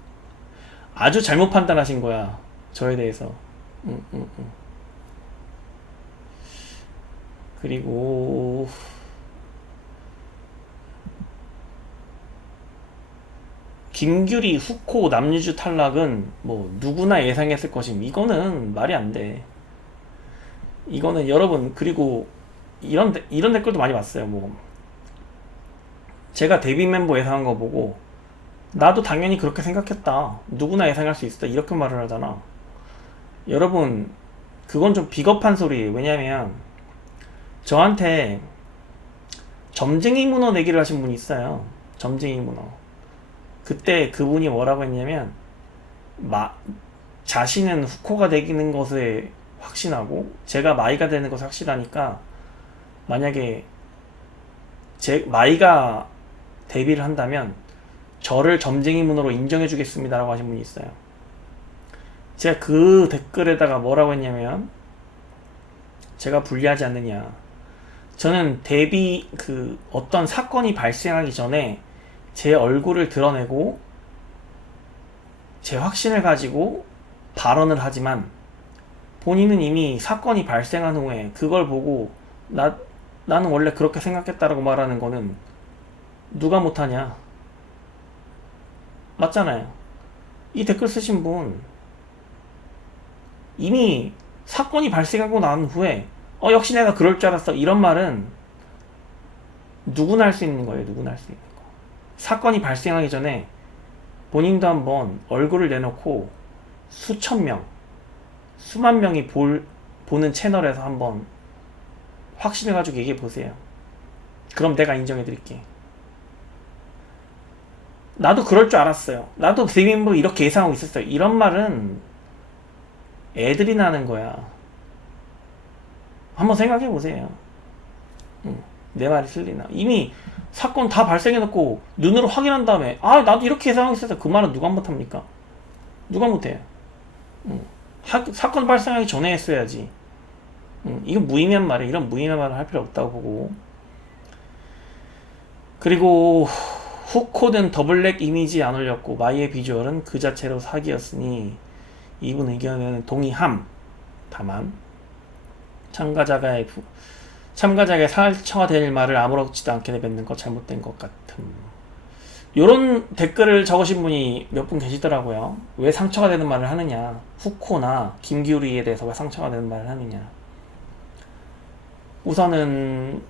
아주 잘못 판단하신 거야, 저에 대해서. 그리고 김규리, 후코, 남유주 탈락은 뭐 누구나 예상했을 것임. 이거는 말이 안 돼. 이거는 여러분, 그리고 이런 댓글도 많이 봤어요. 뭐 제가 데뷔 멤버 예상한 거 보고 나도 당연히 그렇게 생각했다, 누구나 예상할 수 있었다, 이렇게 말을 하잖아. 여러분, 그건 좀 비겁한 소리예요. 왜냐면 저한테 점쟁이 문어 내기를 하신 분이 있어요. 점쟁이 문어. 그때 그분이 뭐라고 했냐면 자신은 후코가 되는 것에 확신하고 제가 마이가 되는 것에 확실하니까 만약에 마이가 데뷔를 한다면 저를 점쟁이 문어로 인정해 주겠습니다 라고 하신 분이 있어요. 제가 그 댓글에다가 뭐라고 했냐면, 제가 불리하지 않느냐, 저는 데뷔 어떤 사건이 발생하기 전에 제 얼굴을 드러내고 제 확신을 가지고 발언을 하지만 본인은 이미 사건이 발생한 후에 그걸 보고 나는 원래 그렇게 생각했다라고 말하는 거는 누가 못하냐? 맞잖아요. 이 댓글 쓰신 분 이미 사건이 발생하고 난 후에 역시 내가 그럴 줄 알았어, 이런 말은 누구나 할 수 있는 거예요. 누구나 할 수 있는 거. 사건이 발생하기 전에 본인도 한번 얼굴을 내놓고 수천 명, 수만 명이 보는 채널에서 한번 확신해가지고 얘기해 보세요. 그럼 내가 인정해 드릴게. 나도 그럴 줄 알았어요, 나도 데뷔 멤버 이렇게 예상하고 있었어요, 이런 말은 애들이 나는 거야. 한번 생각해 보세요. 내 말이 틀리나. 이미 사건 다 발생해놓고 눈으로 확인한 다음에 나도 이렇게 예상하고 있었어, 그 말은 누가 못합니까? 누가 못해요. 사건 발생하기 전에 했어야지. 이건 무의미한 말이에요. 이런 무의미한 말을 할 필요 없다고 보고. 그리고 후코는 더블랙 이미지 안 올렸고 마이의 비주얼은 그 자체로 사기였으니 이분 의견에는 동의함. 다만 참가자에게 상처가 될 말을 아무렇지도 않게 내뱉는 거 잘못된 것 같음. 요런 댓글을 적으신 분이 몇 분 계시더라고요. 왜 상처가 되는 말을 하느냐, 후코나 김규리에 대해서 왜 상처가 되는 말을 하느냐. 우선은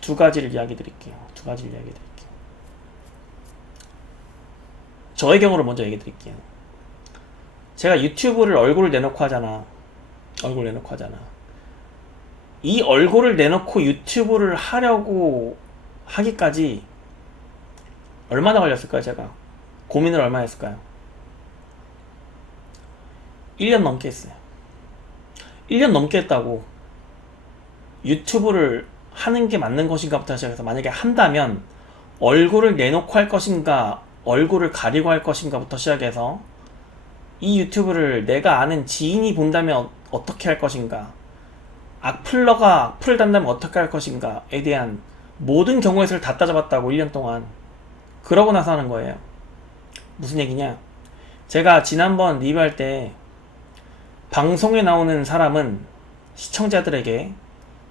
두 가지를 이야기 드릴게요. 저의 경우를 먼저 얘기 드릴게요. 제가 유튜브를 얼굴을 내놓고 하잖아. 이 얼굴을 내놓고 유튜브를 하려고 하기까지 얼마나 걸렸을까요? 제가 고민을 얼마나 했을까요? 1년 넘게 했어요. 1년 넘게 했다고. 유튜브를 하는 게 맞는 것인가 부터 시작해서, 만약에 한다면 얼굴을 내놓고 할 것인가 얼굴을 가리고 할 것인가 부터 시작해서, 이 유튜브를 내가 아는 지인이 본다면 어떻게 할 것인가, 악플러가 악플을 단다면 어떻게 할 것인가에 대한 모든 경우의 수를 다 따져봤다고. 1년 동안. 그러고 나서 하는 거예요. 무슨 얘기냐, 제가 지난번 리뷰할 때 방송에 나오는 사람은 시청자들에게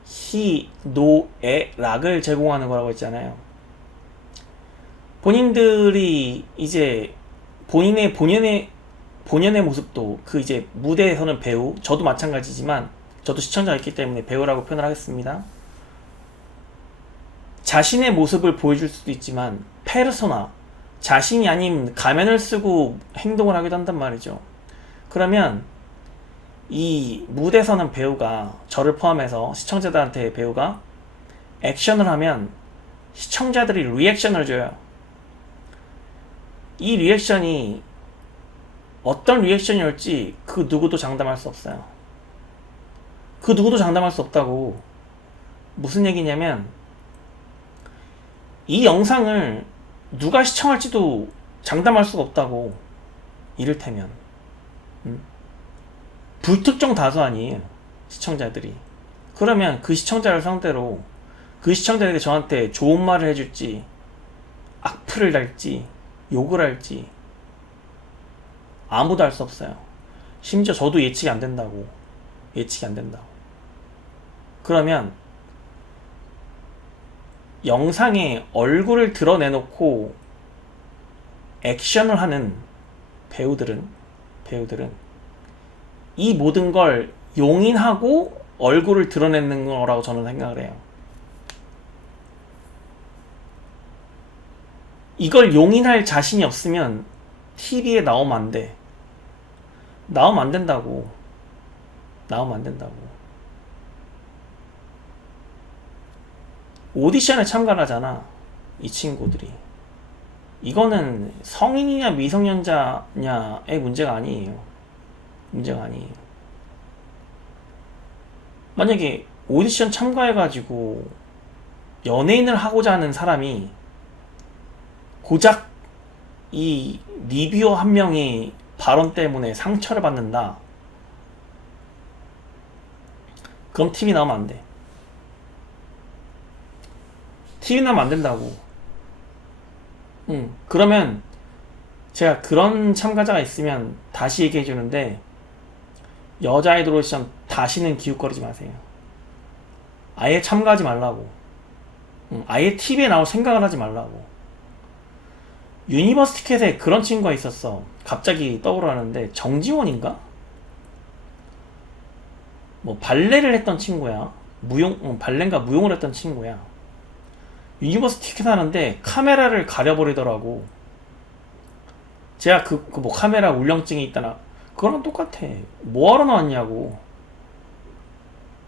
히, 노, 에, 락을 제공하는 거라고 했잖아요. 본인들이 이제 본연의 모습도 그 이제 무대에서는 배우, 저도 마찬가지지만 저도 시청자였기 때문에 배우라고 표현을 하겠습니다. 자신의 모습을 보여줄 수도 있지만 페르소나, 자신이 아닌 가면을 쓰고 행동을 하기도 한단 말이죠. 그러면 이 무대에서는 배우가, 저를 포함해서 시청자들한테 배우가 액션을 하면 시청자들이 리액션을 줘요. 이 리액션이 어떤 리액션이올지 그 누구도 장담할 수 없어요. 그 누구도 장담할 수 없다고. 무슨 얘기냐면 이 영상을 누가 시청할지도 장담할 수가 없다고. 이를테면 불특정 다수 아니에요, 시청자들이. 그러면 그 시청자를 상대로 그 시청자에게 저한테 좋은 말을 해줄지 악플을 달지 욕을 할지 아무도 알 수 없어요. 심지어 저도 예측이 안 된다고. 예측이 안 된다고. 그러면 영상에 얼굴을 드러내놓고 액션을 하는 배우들은 이 모든 걸 용인하고 얼굴을 드러내는 거라고 저는 생각을 해요. 이걸 용인할 자신이 없으면 TV에 나오면 안 돼. 나오면 안 된다고. 나오면 안 된다고. 오디션에 참가를 하잖아, 이 친구들이. 이거는 성인이냐 미성년자냐의 문제가 아니에요. 문제가 아니에요. 만약에 오디션 참가해가지고 연예인을 하고자 하는 사람이 고작 이 리뷰어 한 명의 발언 때문에 상처를 받는다, 그럼 TV 나오면 안 돼. TV 나오면 안 된다고. 그러면 제가 그런 참가자가 있으면 다시 얘기해 주는데, 여자 아이돌 오디션 다시는 기웃거리지 마세요. 아예 참가하지 말라고. 아예 TV에 나올 생각을 하지 말라고. 유니버스티켓에 그런 친구가 있었어. 갑자기 떠오르는데, 정지원인가? 뭐 발레를 했던 친구야. 발레인가 무용을 했던 친구야. 유니버스티켓 하는데 카메라를 가려버리더라고. 제가 뭐 카메라 울렁증이 있다나, 그거랑 똑같아. 뭐하러 나왔냐고.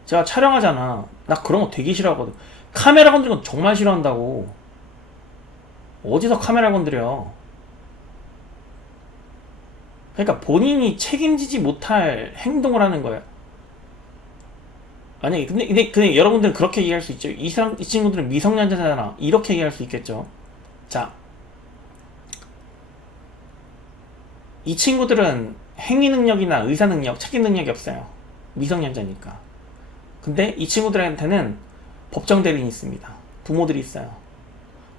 제가 촬영하잖아. 나 그런 거 되게 싫어하거든. 카메라 건드리는 건 정말 싫어한다고. 어디서 카메라 건드려. 그러니까 본인이 책임지지 못할 행동을 하는 거야. 아니 근데 여러분들은 그렇게 얘기할 수 있죠. 이 친구들은 미성년자잖아, 이렇게 얘기할 수 있겠죠. 자, 이 친구들은 행위 능력이나 의사 능력, 책임 능력이 없어요. 미성년자니까. 근데 이 친구들한테는 법정 대리인이 있습니다. 부모들이 있어요.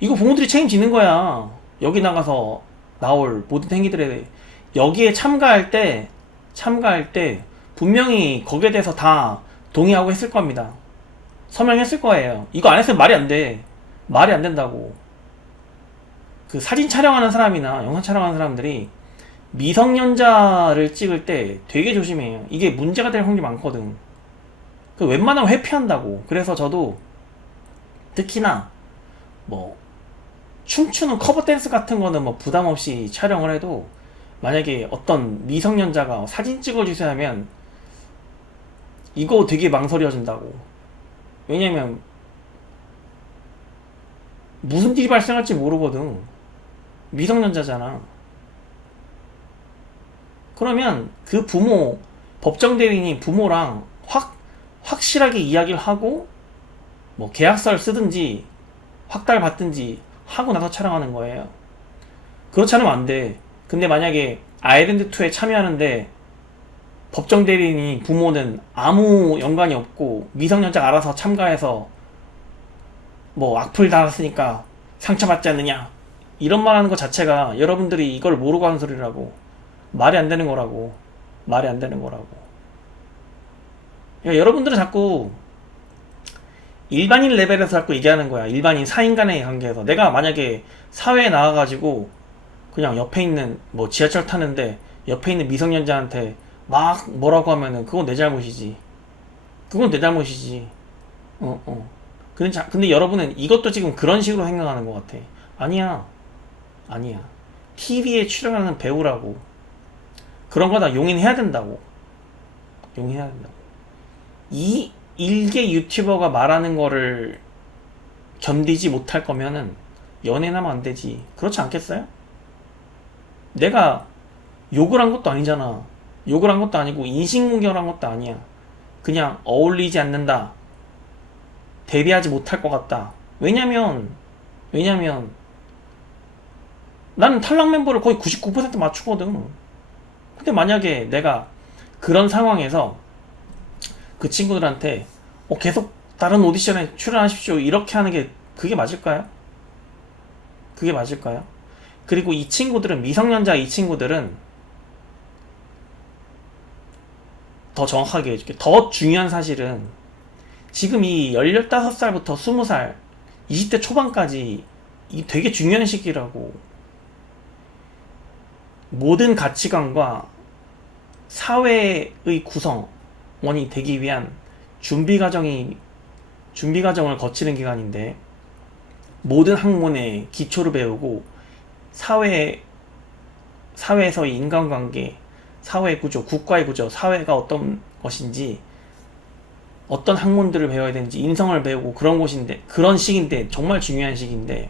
이거 부모들이 책임지는 거야. 여기 나가서 나올 모든 행위들에 대해. 여기에 참가할 때 분명히 거기에 대해서 다 동의하고 했을 겁니다. 서명했을 거예요. 이거 안 했으면 말이 안 돼. 말이 안 된다고. 그 사진 촬영하는 사람이나 영상 촬영하는 사람들이 미성년자를 찍을 때 되게 조심해요. 이게 문제가 될 확률이 많거든. 그 웬만하면 회피한다고. 그래서 저도 특히나 뭐 춤추는 커버 댄스 같은 거는 뭐 부담 없이 촬영을 해도, 만약에 어떤 미성년자가 사진 찍어주세요 하면 이거 되게 망설여진다고. 왜냐면 무슨 일이 발생할지 모르거든. 미성년자잖아. 그러면 그 부모, 법정 대리인이 부모랑 확실하게 이야기를 하고 뭐 계약서를 쓰든지 확달 받든지 하고 나서 촬영하는 거예요. 그렇지 않으면 안 돼. 근데 만약에 아일랜드2에 참여하는데 법정 대리인이 부모는 아무 연관이 없고 미성년자가 알아서 참가해서 뭐 악플 달았으니까 상처받지 않느냐, 이런 말 하는 것 자체가 여러분들이 이걸 모르고 하는 소리라고. 말이 안 되는 거라고. 말이 안 되는 거라고. 그러니까 여러분들은 자꾸 일반인 레벨에서 자꾸 얘기하는 거야. 일반인 사인 간의 관계에서. 내가 만약에 사회에 나와가지고 그냥 옆에 있는 뭐 지하철 타는데 옆에 있는 미성년자한테 막 뭐라고 하면은 그건 내 잘못이지. 그건 내 잘못이지. 근데 여러분은 이것도 지금 그런 식으로 생각하는 것 같아. 아니야. 아니야. TV에 출연하는 배우라고. 그런 거 다 용인해야 된다고. 용인해야 된다고. 이 일개 유튜버가 말하는 거를 견디지 못할 거면은 연예인 하면 안 되지. 그렇지 않겠어요? 내가 욕을 한 것도 아니잖아. 욕을 한 것도 아니고 인신공격을 한 것도 아니야. 그냥 어울리지 않는다. 데뷔하지 못할 것 같다. 왜냐면 나는 탈락 멤버를 거의 99% 맞추거든. 근데 만약에 내가 그런 상황에서 그 친구들한테 계속 다른 오디션에 출연하십시오 이렇게 하는 게 그게 맞을까요? 그게 맞을까요? 그리고 이 친구들은 미성년자 이 친구들은 더 정확하게 해줄게. 더 중요한 사실은 지금 이 15살부터 20살 20대 초반까지 이 되게 중요한 시기라고. 모든 가치관과 사회의 구성원이 되기 위한 준비 과정을 거치는 기간인데 모든 학문의 기초를 배우고 사회에서의 인간관계, 사회 구조, 국가의 구조, 사회가 어떤 것인지 어떤 학문들을 배워야 되는지 인성을 배우고 그런 시기인데 정말 중요한 시기인데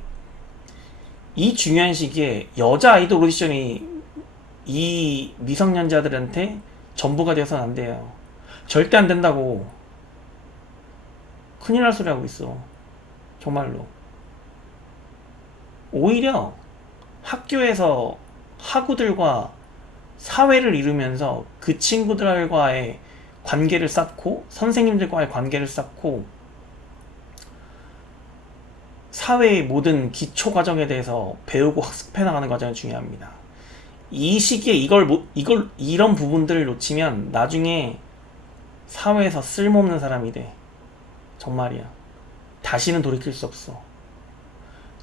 이 중요한 시기에 여자 아이돌 오디션이 이 미성년자들한테 전부가 되어서는 안 돼요. 절대 안 된다고. 큰일 날 소리 하고 있어. 정말로. 오히려 학교에서 학우들과 사회를 이루면서 그 친구들과의 관계를 쌓고 선생님들과의 관계를 쌓고 사회의 모든 기초 과정에 대해서 배우고 학습해 나가는 과정이 중요합니다. 이 시기에 이런 부분들을 놓치면 나중에 사회에서 쓸모없는 사람이 돼. 정말이야. 다시는 돌이킬 수 없어.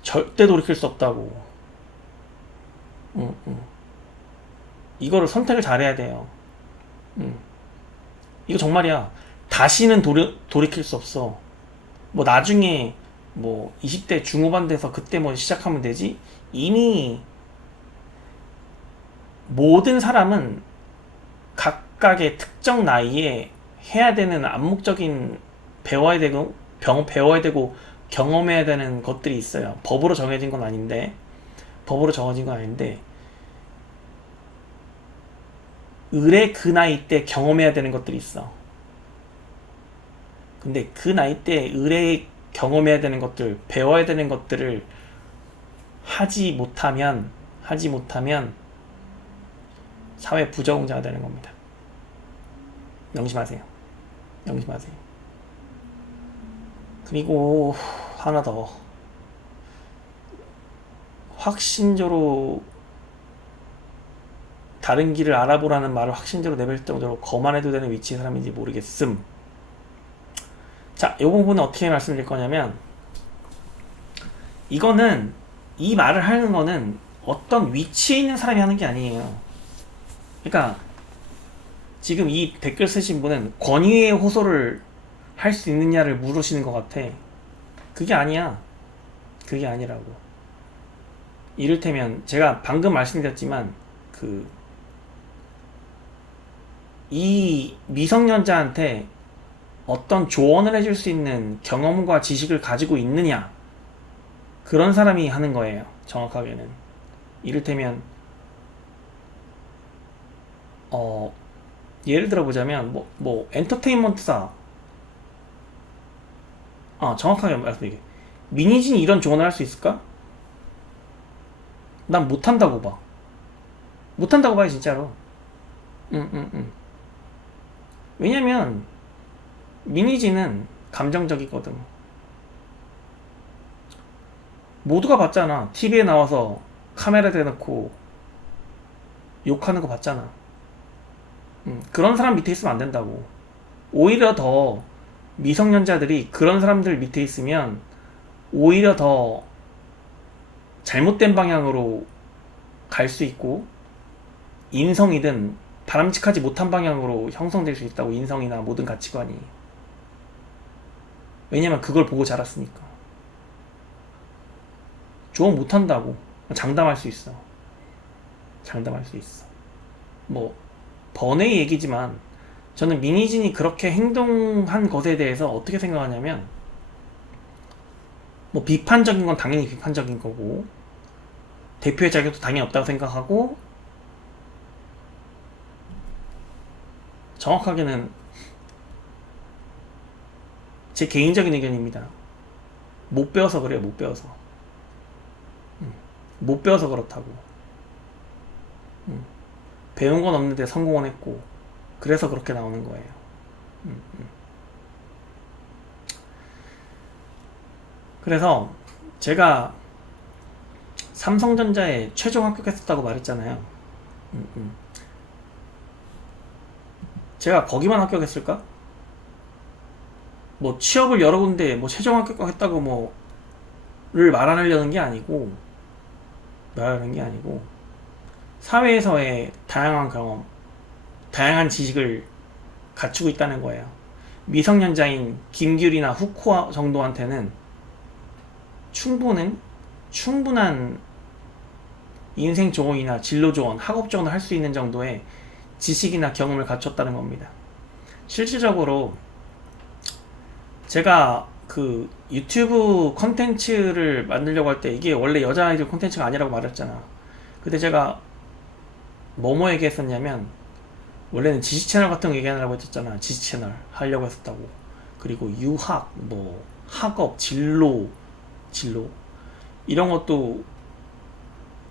절대 돌이킬 수 없다고. 이거를 선택을 잘해야 돼요. 이거 정말이야. 다시는 돌이킬 수 없어. 뭐 나중에 뭐 20대 중후반 돼서 그때 뭐 시작하면 되지. 이미 모든 사람은 각각의 특정 나이에 해야 되는 암묵적인 배워야 되고 경험해야 되는 것들이 있어요. 법으로 정해진 건 아닌데 의뢰 그 나이 때 경험해야 되는 것들이 있어. 근데 그 나이 때 의뢰 경험해야 되는 것들, 배워야 되는 것들을 하지 못하면 사회 부적응자가 되는 겁니다. 명심하세요. 그리고 하나 더. 확신조로 다른 길을 알아보라는 말을 확신조로 내뱉을 정도로 거만해도 되는 위치의 사람인지 모르겠음. 자, 이 부분은 어떻게 말씀드릴 거냐면 이거는 이 말을 하는 거는 어떤 위치에 있는 사람이 하는 게 아니에요. 그러니까 지금 이 댓글 쓰신 분은 권위의 호소를 할 수 있느냐를 물으시는 것 같아. 그게 아니야. 그게 아니라고. 이를테면 제가 방금 말씀드렸지만 이 미성년자한테 어떤 조언을 해줄 수 있는 경험과 지식을 가지고 있느냐, 그런 사람이 하는 거예요. 정확하게는. 이를테면 예를 들어 보자면 뭐 엔터테인먼트사, 정확하게 말씀드릴게요. 민희진이 이런 조언을 할 수 있을까? 난 못한다고 봐. 못한다고 봐요, 진짜로. 왜냐면 민희진은 감정적이거든. 모두가 봤잖아. TV에 나와서 카메라 대놓고 욕하는 거 봤잖아. 그런 사람 밑에 있으면 안 된다고. 오히려 더 미성년자들이 그런 사람들 밑에 있으면 오히려 더 잘못된 방향으로 갈 수 있고, 인성이든 바람직하지 못한 방향으로 형성될 수 있다고. 인성이나 모든 가치관이. 왜냐면 그걸 보고 자랐으니까. 조언 못한다고 장담할 수 있어. 장담할 수 있어. 뭐 번외의 얘기지만 저는 민희진이 그렇게 행동한 것에 대해서 어떻게 생각하냐면, 뭐 비판적인 건 당연히 비판적인 거고, 대표의 자격도 당연히 없다고 생각하고, 정확하게는 제 개인적인 의견입니다. 못 배워서 그래요. 못 배워서. 못 배워서 그렇다고. 배운 건 없는데 성공은 했고, 그래서 그렇게 나오는 거예요. 그래서 제가 삼성전자에 최종 합격했었다고 말했잖아요. 제가 거기만 합격했을까? 뭐 취업을 여러 군데 뭐 최종 합격했다고 뭐를 말하려는 게 아니고, 사회에서의 다양한 경험, 다양한 지식을 갖추고 있다는 거예요. 미성년자인 김규리나 후쿠 정도한테는 충분한 인생 조언이나 진로 조언, 학업 조언을 할 수 있는 정도의 지식이나 경험을 갖췄다는 겁니다. 실질적으로 제가 그 유튜브 컨텐츠를 만들려고 할 때 이게 원래 여자아이들 컨텐츠가 아니라고 말했잖아. 근데 제가 뭐뭐 얘기했었냐면, 원래는 지식 채널 같은 거 얘기하느라고 했었잖아. 지식 채널 하려고 했었다고. 그리고 유학, 뭐 학업, 진로 이런 것도,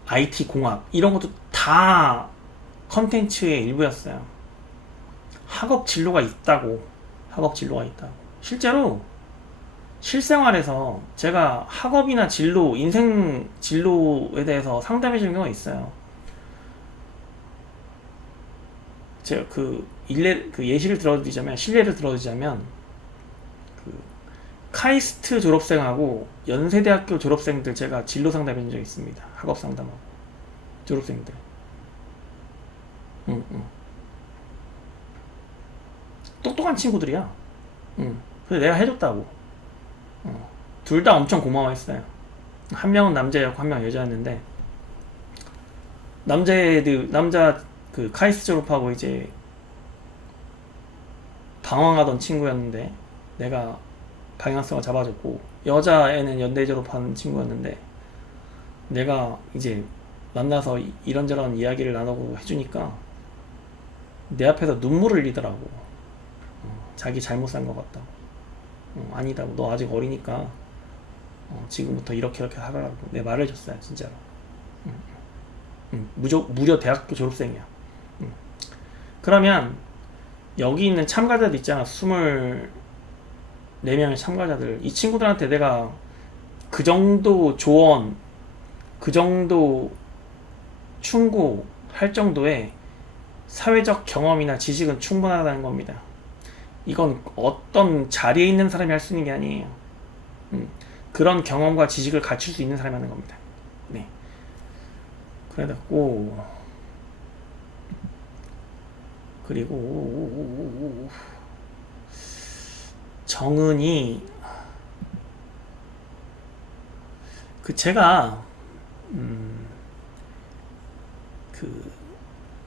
IT 공학 이런 것도 다 컨텐츠의 일부였어요. 학업 진로가 있다고. 실제로 실생활에서 제가 학업이나 진로, 인생 진로에 대해서 상담해 주는 경우가 있어요. 제가 예시를 들어드리자면, 실례를 들어드리자면, 그 카이스트 졸업생하고 연세대학교 졸업생들 제가 진로 상담해 준 적이 있습니다. 학업 상담하고 졸업생들. 똑똑한 친구들이야. 그래서 내가 해줬다고. 둘 다 엄청 고마워했어요. 한 명은 남자였고 한 명은 여자였는데, 남자 그 카이스트 졸업하고 이제 방황하던 친구였는데 내가 방향성을 잡아줬고, 여자애는 연대 졸업한 친구였는데 내가 이제 만나서 이런저런 이야기를 나누고 해주니까 내 앞에서 눈물을 흘리더라고. 자기 잘못 산 것 같다고. 아니다고. 너 아직 어리니까 지금부터 이렇게 하라고 내 말을 해줬어요. 진짜로. 무려 대학교 졸업생이야. 그러면 여기 있는 참가자들 있잖아. 24명의 참가자들. 이 친구들한테 내가 그 정도 조언, 그 정도 충고할 정도의 사회적 경험이나 지식은 충분하다는 겁니다. 이건 어떤 자리에 있는 사람이 할 수 있는 게 아니에요. 그런 경험과 지식을 갖출 수 있는 사람이 하는 겁니다. 네. 그리고 정은이 제가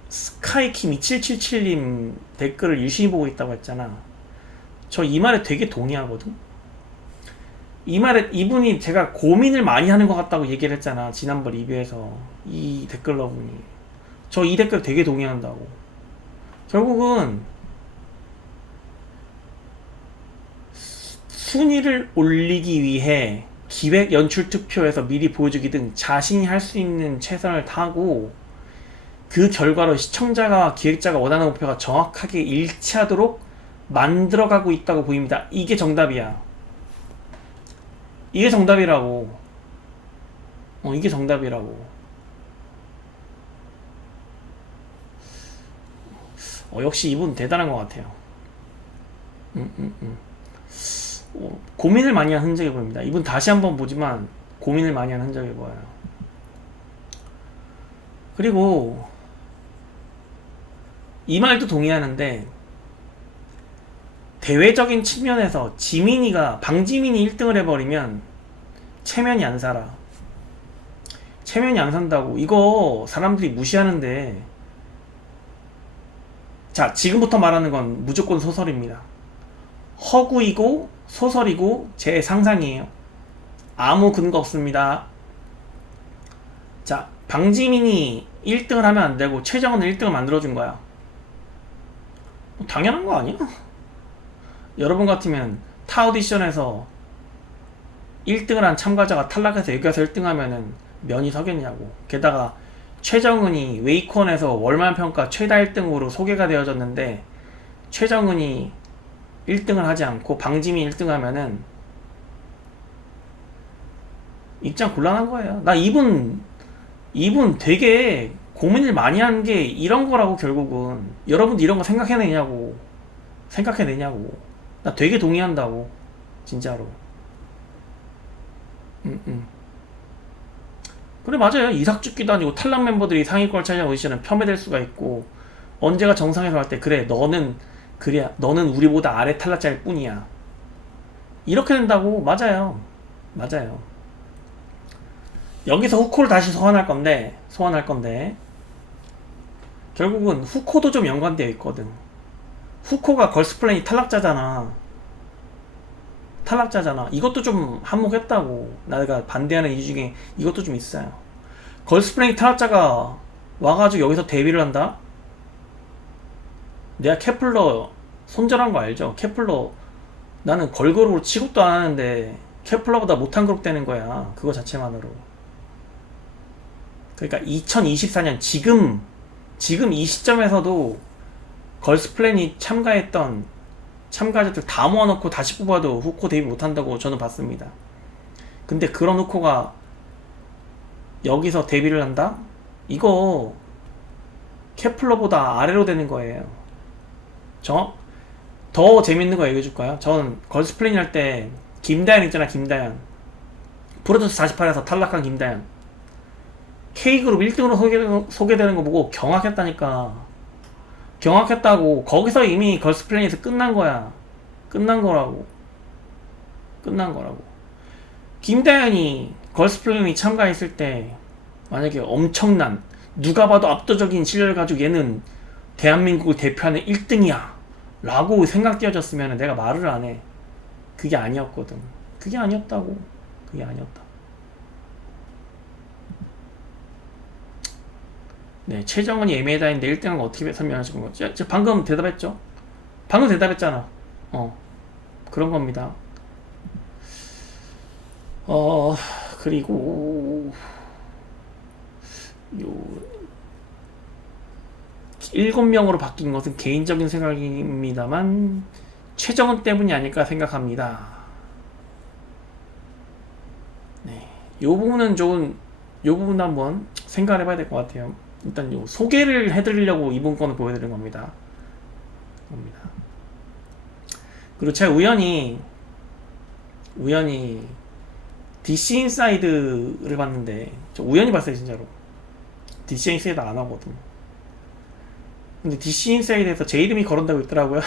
스카이킴2777님 댓글을 유심히 보고 있다고 했잖아. 저 이 말에 되게 동의하거든. 이 말에 이분이 제가 고민을 많이 하는 것 같다고 얘기를 했잖아. 지난번 리뷰에서. 이 댓글러분이. 저 이 댓글 되게 동의한다고. 결국은 순위를 올리기 위해 기획 연출 투표에서 미리 보여주기 등 자신이 할 수 있는 최선을 다하고, 그 결과로 시청자가 기획자가 원하는 목표가 정확하게 일치하도록 만들어가고 있다고 보입니다. 이게 정답이야. 이게 정답이라고. 이게 정답이라고. 역시 이분 대단한 것 같아요. 고민을 많이 한 흔적이 보입니다. 이분 다시 한번 보지만 고민을 많이 한 흔적이 보여요. 그리고 이 말도 동의하는데, 대외적인 측면에서 방지민이 1등을 해버리면 체면이 안 살아. 체면이 안 산다고. 이거 사람들이 무시하는데, 자, 지금부터 말하는 건 무조건 소설입니다. 허구이고 소설이고 제 상상이에요. 아무 근거 없습니다. 자, 방지민이 1등을 하면 안 되고 최정은을 1등을 만들어준 거야. 당연한 거 아니야? 여러분 같으면 타 오디션에서 1등을 한 참가자가 탈락해서 여기 가서 1등 하면은 면이 서겠냐고. 게다가 최정은이 웨이콘에서 월말평가 최다 1등으로 소개가 되어졌는데, 최정은이 1등을 하지 않고 방지민이 1등 하면은 입장 곤란한 거예요. 나 이분 되게 고민을 많이 한 게 이런 거라고. 결국은 여러분도 이런 거 생각해내냐고. 나 되게 동의한다고, 진짜로. 그래, 맞아요. 이삭죽기도 아니고 탈락 멤버들이 상위권을 차지한 오디션은 폄훼될 수가 있고, 언제가 정상에서 할 때 그래 너는 우리보다 아래 탈락자일 뿐이야, 이렇게 된다고. 맞아요. 여기서 후코를 다시 소환할 건데 결국은 후코도 좀 연관되어 있거든. 후코가 걸스플래닛 탈락자잖아. 이것도 좀 한몫했다고. 내가 반대하는 이유 중에 이것도 좀 있어요. 걸스플래닛 탈락자가 와가지고 여기서 데뷔를 한다? 내가 케플러 손절한 거 알죠? 케플러 나는 걸그룹으로 취급도 안 하는데 케플러보다 못한 그룹 되는 거야, 그거 자체만으로. 그러니까 2024년 지금 이 시점에서도 걸스플래닛 참가했던 참가자들 다 모아놓고 다시 뽑아도 후코 데뷔 못한다고 저는 봤습니다. 근데 그런 후코가 여기서 데뷔를 한다? 이거 케플러보다 아래로 되는 거예요. 더 재밌는 거 얘기해 줄까요? 저는 걸스플래닛 할 때 김다현 있잖아. 김다현 프로듀스 48에서 탈락한 김다현, K그룹 1등으로 소개되는 거 보고 경악했다고. 거기서 이미 걸스플래닛은 끝난 거라고. 김다현이 걸스플래닛 참가했을 때 만약에 엄청난, 누가 봐도 압도적인 실력을 가지고 얘는 대한민국을 대표하는 1등이야 라고 생각되어졌으면 내가 말을 안 해. 그게 아니었거든. 그게 아니었다. 네, 최정은이 애매하다인데 1등한 거 어떻게 설명하실 건가요? 제가 방금 대답했죠? 방금 대답했잖아. 그런 겁니다. 그리고 7명으로 바뀐 것은 개인적인 생각입니다만 최정은 때문이 아닐까 생각합니다. 네, 요 부분은 한번 생각을 해봐야 될 것 같아요. 일단 요 소개를 해드리려고 이번 거는 보여드린 겁니다. 그리고 제가 우연히 DC 인사이드를 봤는데, 저 우연히 봤어요, 진짜로. DC 인사이드 안 하거든. 근데 DC 인사이드에서 제 이름이 거론되고 있더라고요.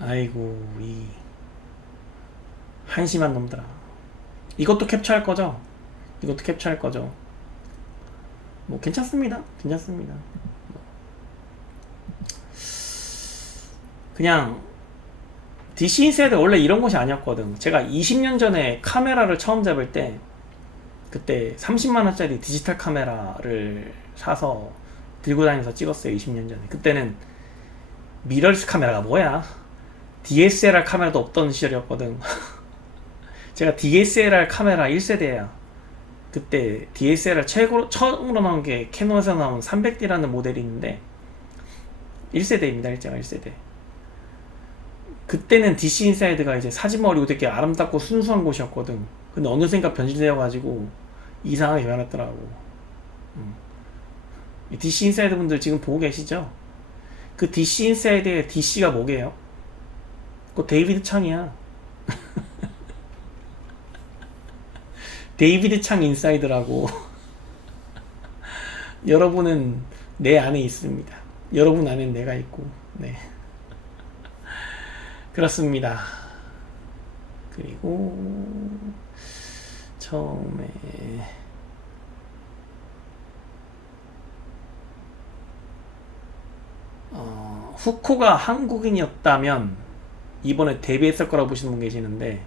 아이고, 이 한심한 놈들아. 이것도 캡처할 거죠? 뭐 괜찮습니다. 그냥 DC 인사이드 원래 이런 것이 아니었거든. 제가 20년 전에 카메라를 처음 잡을 때, 그때 30만원짜리 디지털 카메라를 사서 들고 다니면서 찍었어요. 20년 전에. 그때는 미러리스 카메라가 뭐야, DSLR 카메라도 없던 시절이었거든. 제가 DSLR 카메라 1세대야. 그때 DSLR 처음으로 나온 게 캐논에서 나온 300D라는 모델이 있는데 1세대입니다. 1세대. 그때는 DC 인사이드가 이제 사진 머리고 되게 아름답고 순수한 곳이었거든. 근데 어느샌가 변질되어가지고 이상하게 변했더라고. DC 인사이드 분들 지금 보고 계시죠? 그 DC 인사이드의 DC가 뭐게요? 그거 데이비드 창이야. 데이비드 창 인사이드라고. 여러분은 내 안에 있습니다. 여러분 안엔 내가 있고. 네. 그렇습니다. 그리고 처음에 후코가 한국인이었다면 이번에 데뷔했을 거라고 보시는 분 계시는데,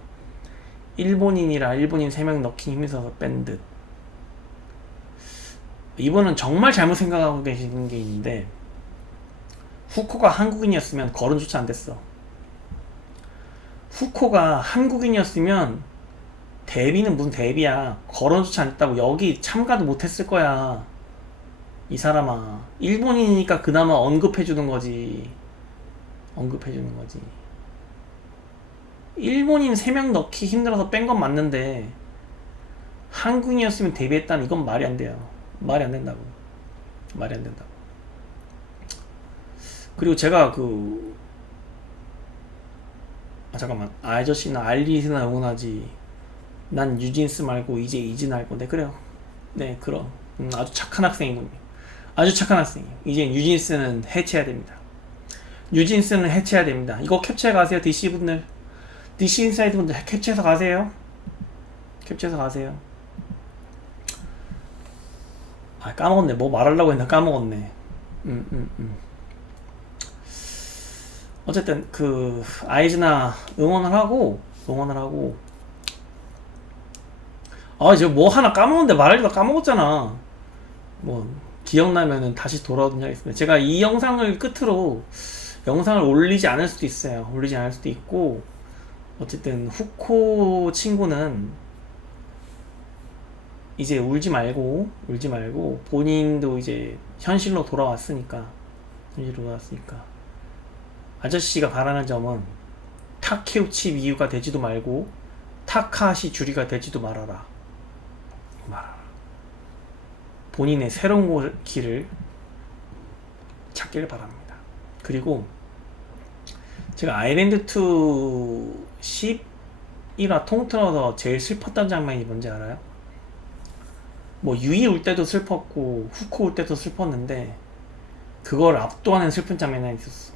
일본인이라 일본인 3명 넣기 힘있어서 뺀 듯. 이번은 정말 잘못 생각하고 계시는 게 있는데, 후코가 한국인이었으면 거론조차 안 됐어. 후코가 한국인이었으면 데뷔는 무슨 데뷔야. 거론조차 안 됐다고. 여기 참가도 못했을 거야. 이 사람아. 일본인이니까 그나마 언급해주는 거지. 언급해주는 거지. 일본인 3명 넣기 힘들어서 뺀 건 맞는데, 한국인이었으면 데뷔했다는 이건 말이 안 돼요. 말이 안 된다고. 말이 안 된다고. 그리고 제가 잠깐만. 아저씨나 알리스나 응원하지. 난 유진스 말고 이제 이진 할 건데. 그래요. 네, 그럼. 아주 착한 학생이군요. 아주 착한 학생이에요. 이제 유진스는 해체해야 됩니다. 유진스는 해체해야 됩니다. 이거 캡처해 가세요, DC 분들. DC 인사이드 분들 캡처해서 가세요. 캡처해서 가세요. 아, 까먹었네. 뭐 말하려고 했나 까먹었네. 어쨌든 아이즈나 응원을 하고 이제 뭐 하나 까먹었는데 말하려다 까먹었잖아. 뭐 기억나면은 다시 돌아오든지 하겠습니다. 제가 이 영상을 끝으로 영상을 올리지 않을 수도 있어요. 올리지 않을 수도 있고, 어쨌든 후코 친구는 이제 울지 말고 본인도 이제 현실로 돌아왔으니까 아저씨가 바라는 점은 타케우치 미유가 되지도 말고 타카시 주리가 되지도 말아라. 본인의 새로운 길을 찾기를 바랍니다. 그리고 제가 아일랜드2 11화 통틀어서 제일 슬펐던 장면이 뭔지 알아요? 뭐 유이 울 때도 슬펐고 후코 울 때도 슬펐는데, 그걸 압도하는 슬픈 장면이 하나 있었어.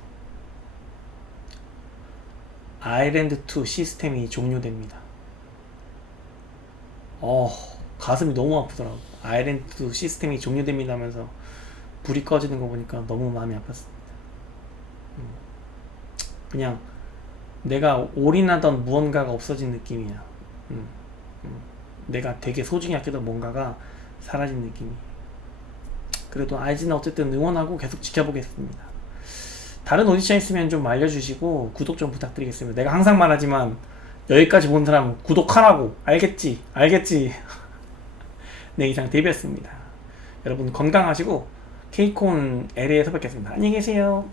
아일랜드2 시스템이 종료됩니다. 가슴이 너무 아프더라고. 아일랜드2 시스템이 종료됩니다 하면서 불이 꺼지는 거 보니까 너무 마음이 아팠습니다. 그냥 내가 올인하던 무언가가 없어진 느낌이야. 내가 되게 소중히 아끼던 뭔가가 사라진 느낌이. 그래도 아이즈는 어쨌든 응원하고 계속 지켜보겠습니다. 다른 오디션 있으면 좀 알려주시고 구독 좀 부탁드리겠습니다. 내가 항상 말하지만 여기까지 본 사람 구독하라고. 알겠지? 네, 이상 데뷔였습니다. 여러분 건강하시고 케이콘 LA에서 뵙겠습니다. 안녕히 계세요.